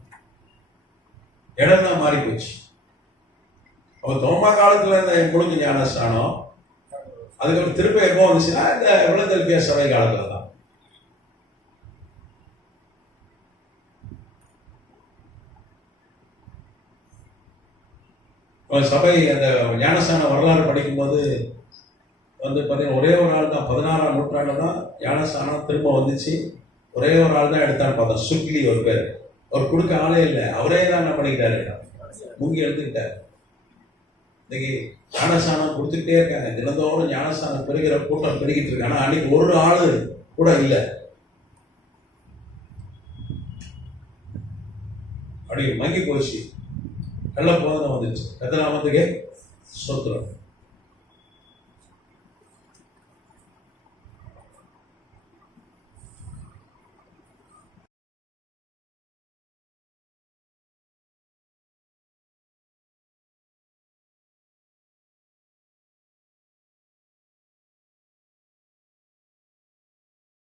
இடம் தான் மாறி போச்சு. அப்போ தோமா காலத்துல இருந்த முழுக்க ஞானஸ்தானம் அதுக்கப்புறம் திருப்ப எப்போ வந்துச்சுன்னா இந்த பிலதெல்பியா சபை காலத்துல தான். சபை அந்த ஞானஸ்தான வரலாறு படிக்கும்போது பார்த்தீங்கன்னா ஒரே ஒரு ஆள் தான் 16ஆம் நூற்றாண்டு தான் ஞானஸ்தானம் திரும்ப வந்துச்சு. ஒரே ஒரு ஆள் தான் எடுத்தான்னு பார்த்தோம், சுக்லி ஒரு பேர். அவர் கொடுக்க ஆளே இல்லை, அவரே தான் என்ன பண்ணிக்கிட்டாரு, முங்கி எடுத்துக்கிட்டாரு. இன்னைக்கு ஞானஸ்தானம் கொடுத்துக்கிட்டே இருக்காங்க, தினந்தோறும் ஞானஸ்தானம் பெருகிற கூட்டம் பெருகிட்டு இருக்கு. ஆனா அன்னைக்கு ஒரு ஆளு கூட இல்லை. அப்படி மங்கி போச்சு. நல்ல போதனை வந்துச்சு. எத்தனை நாமத்துக்கு சொத்துறோம்.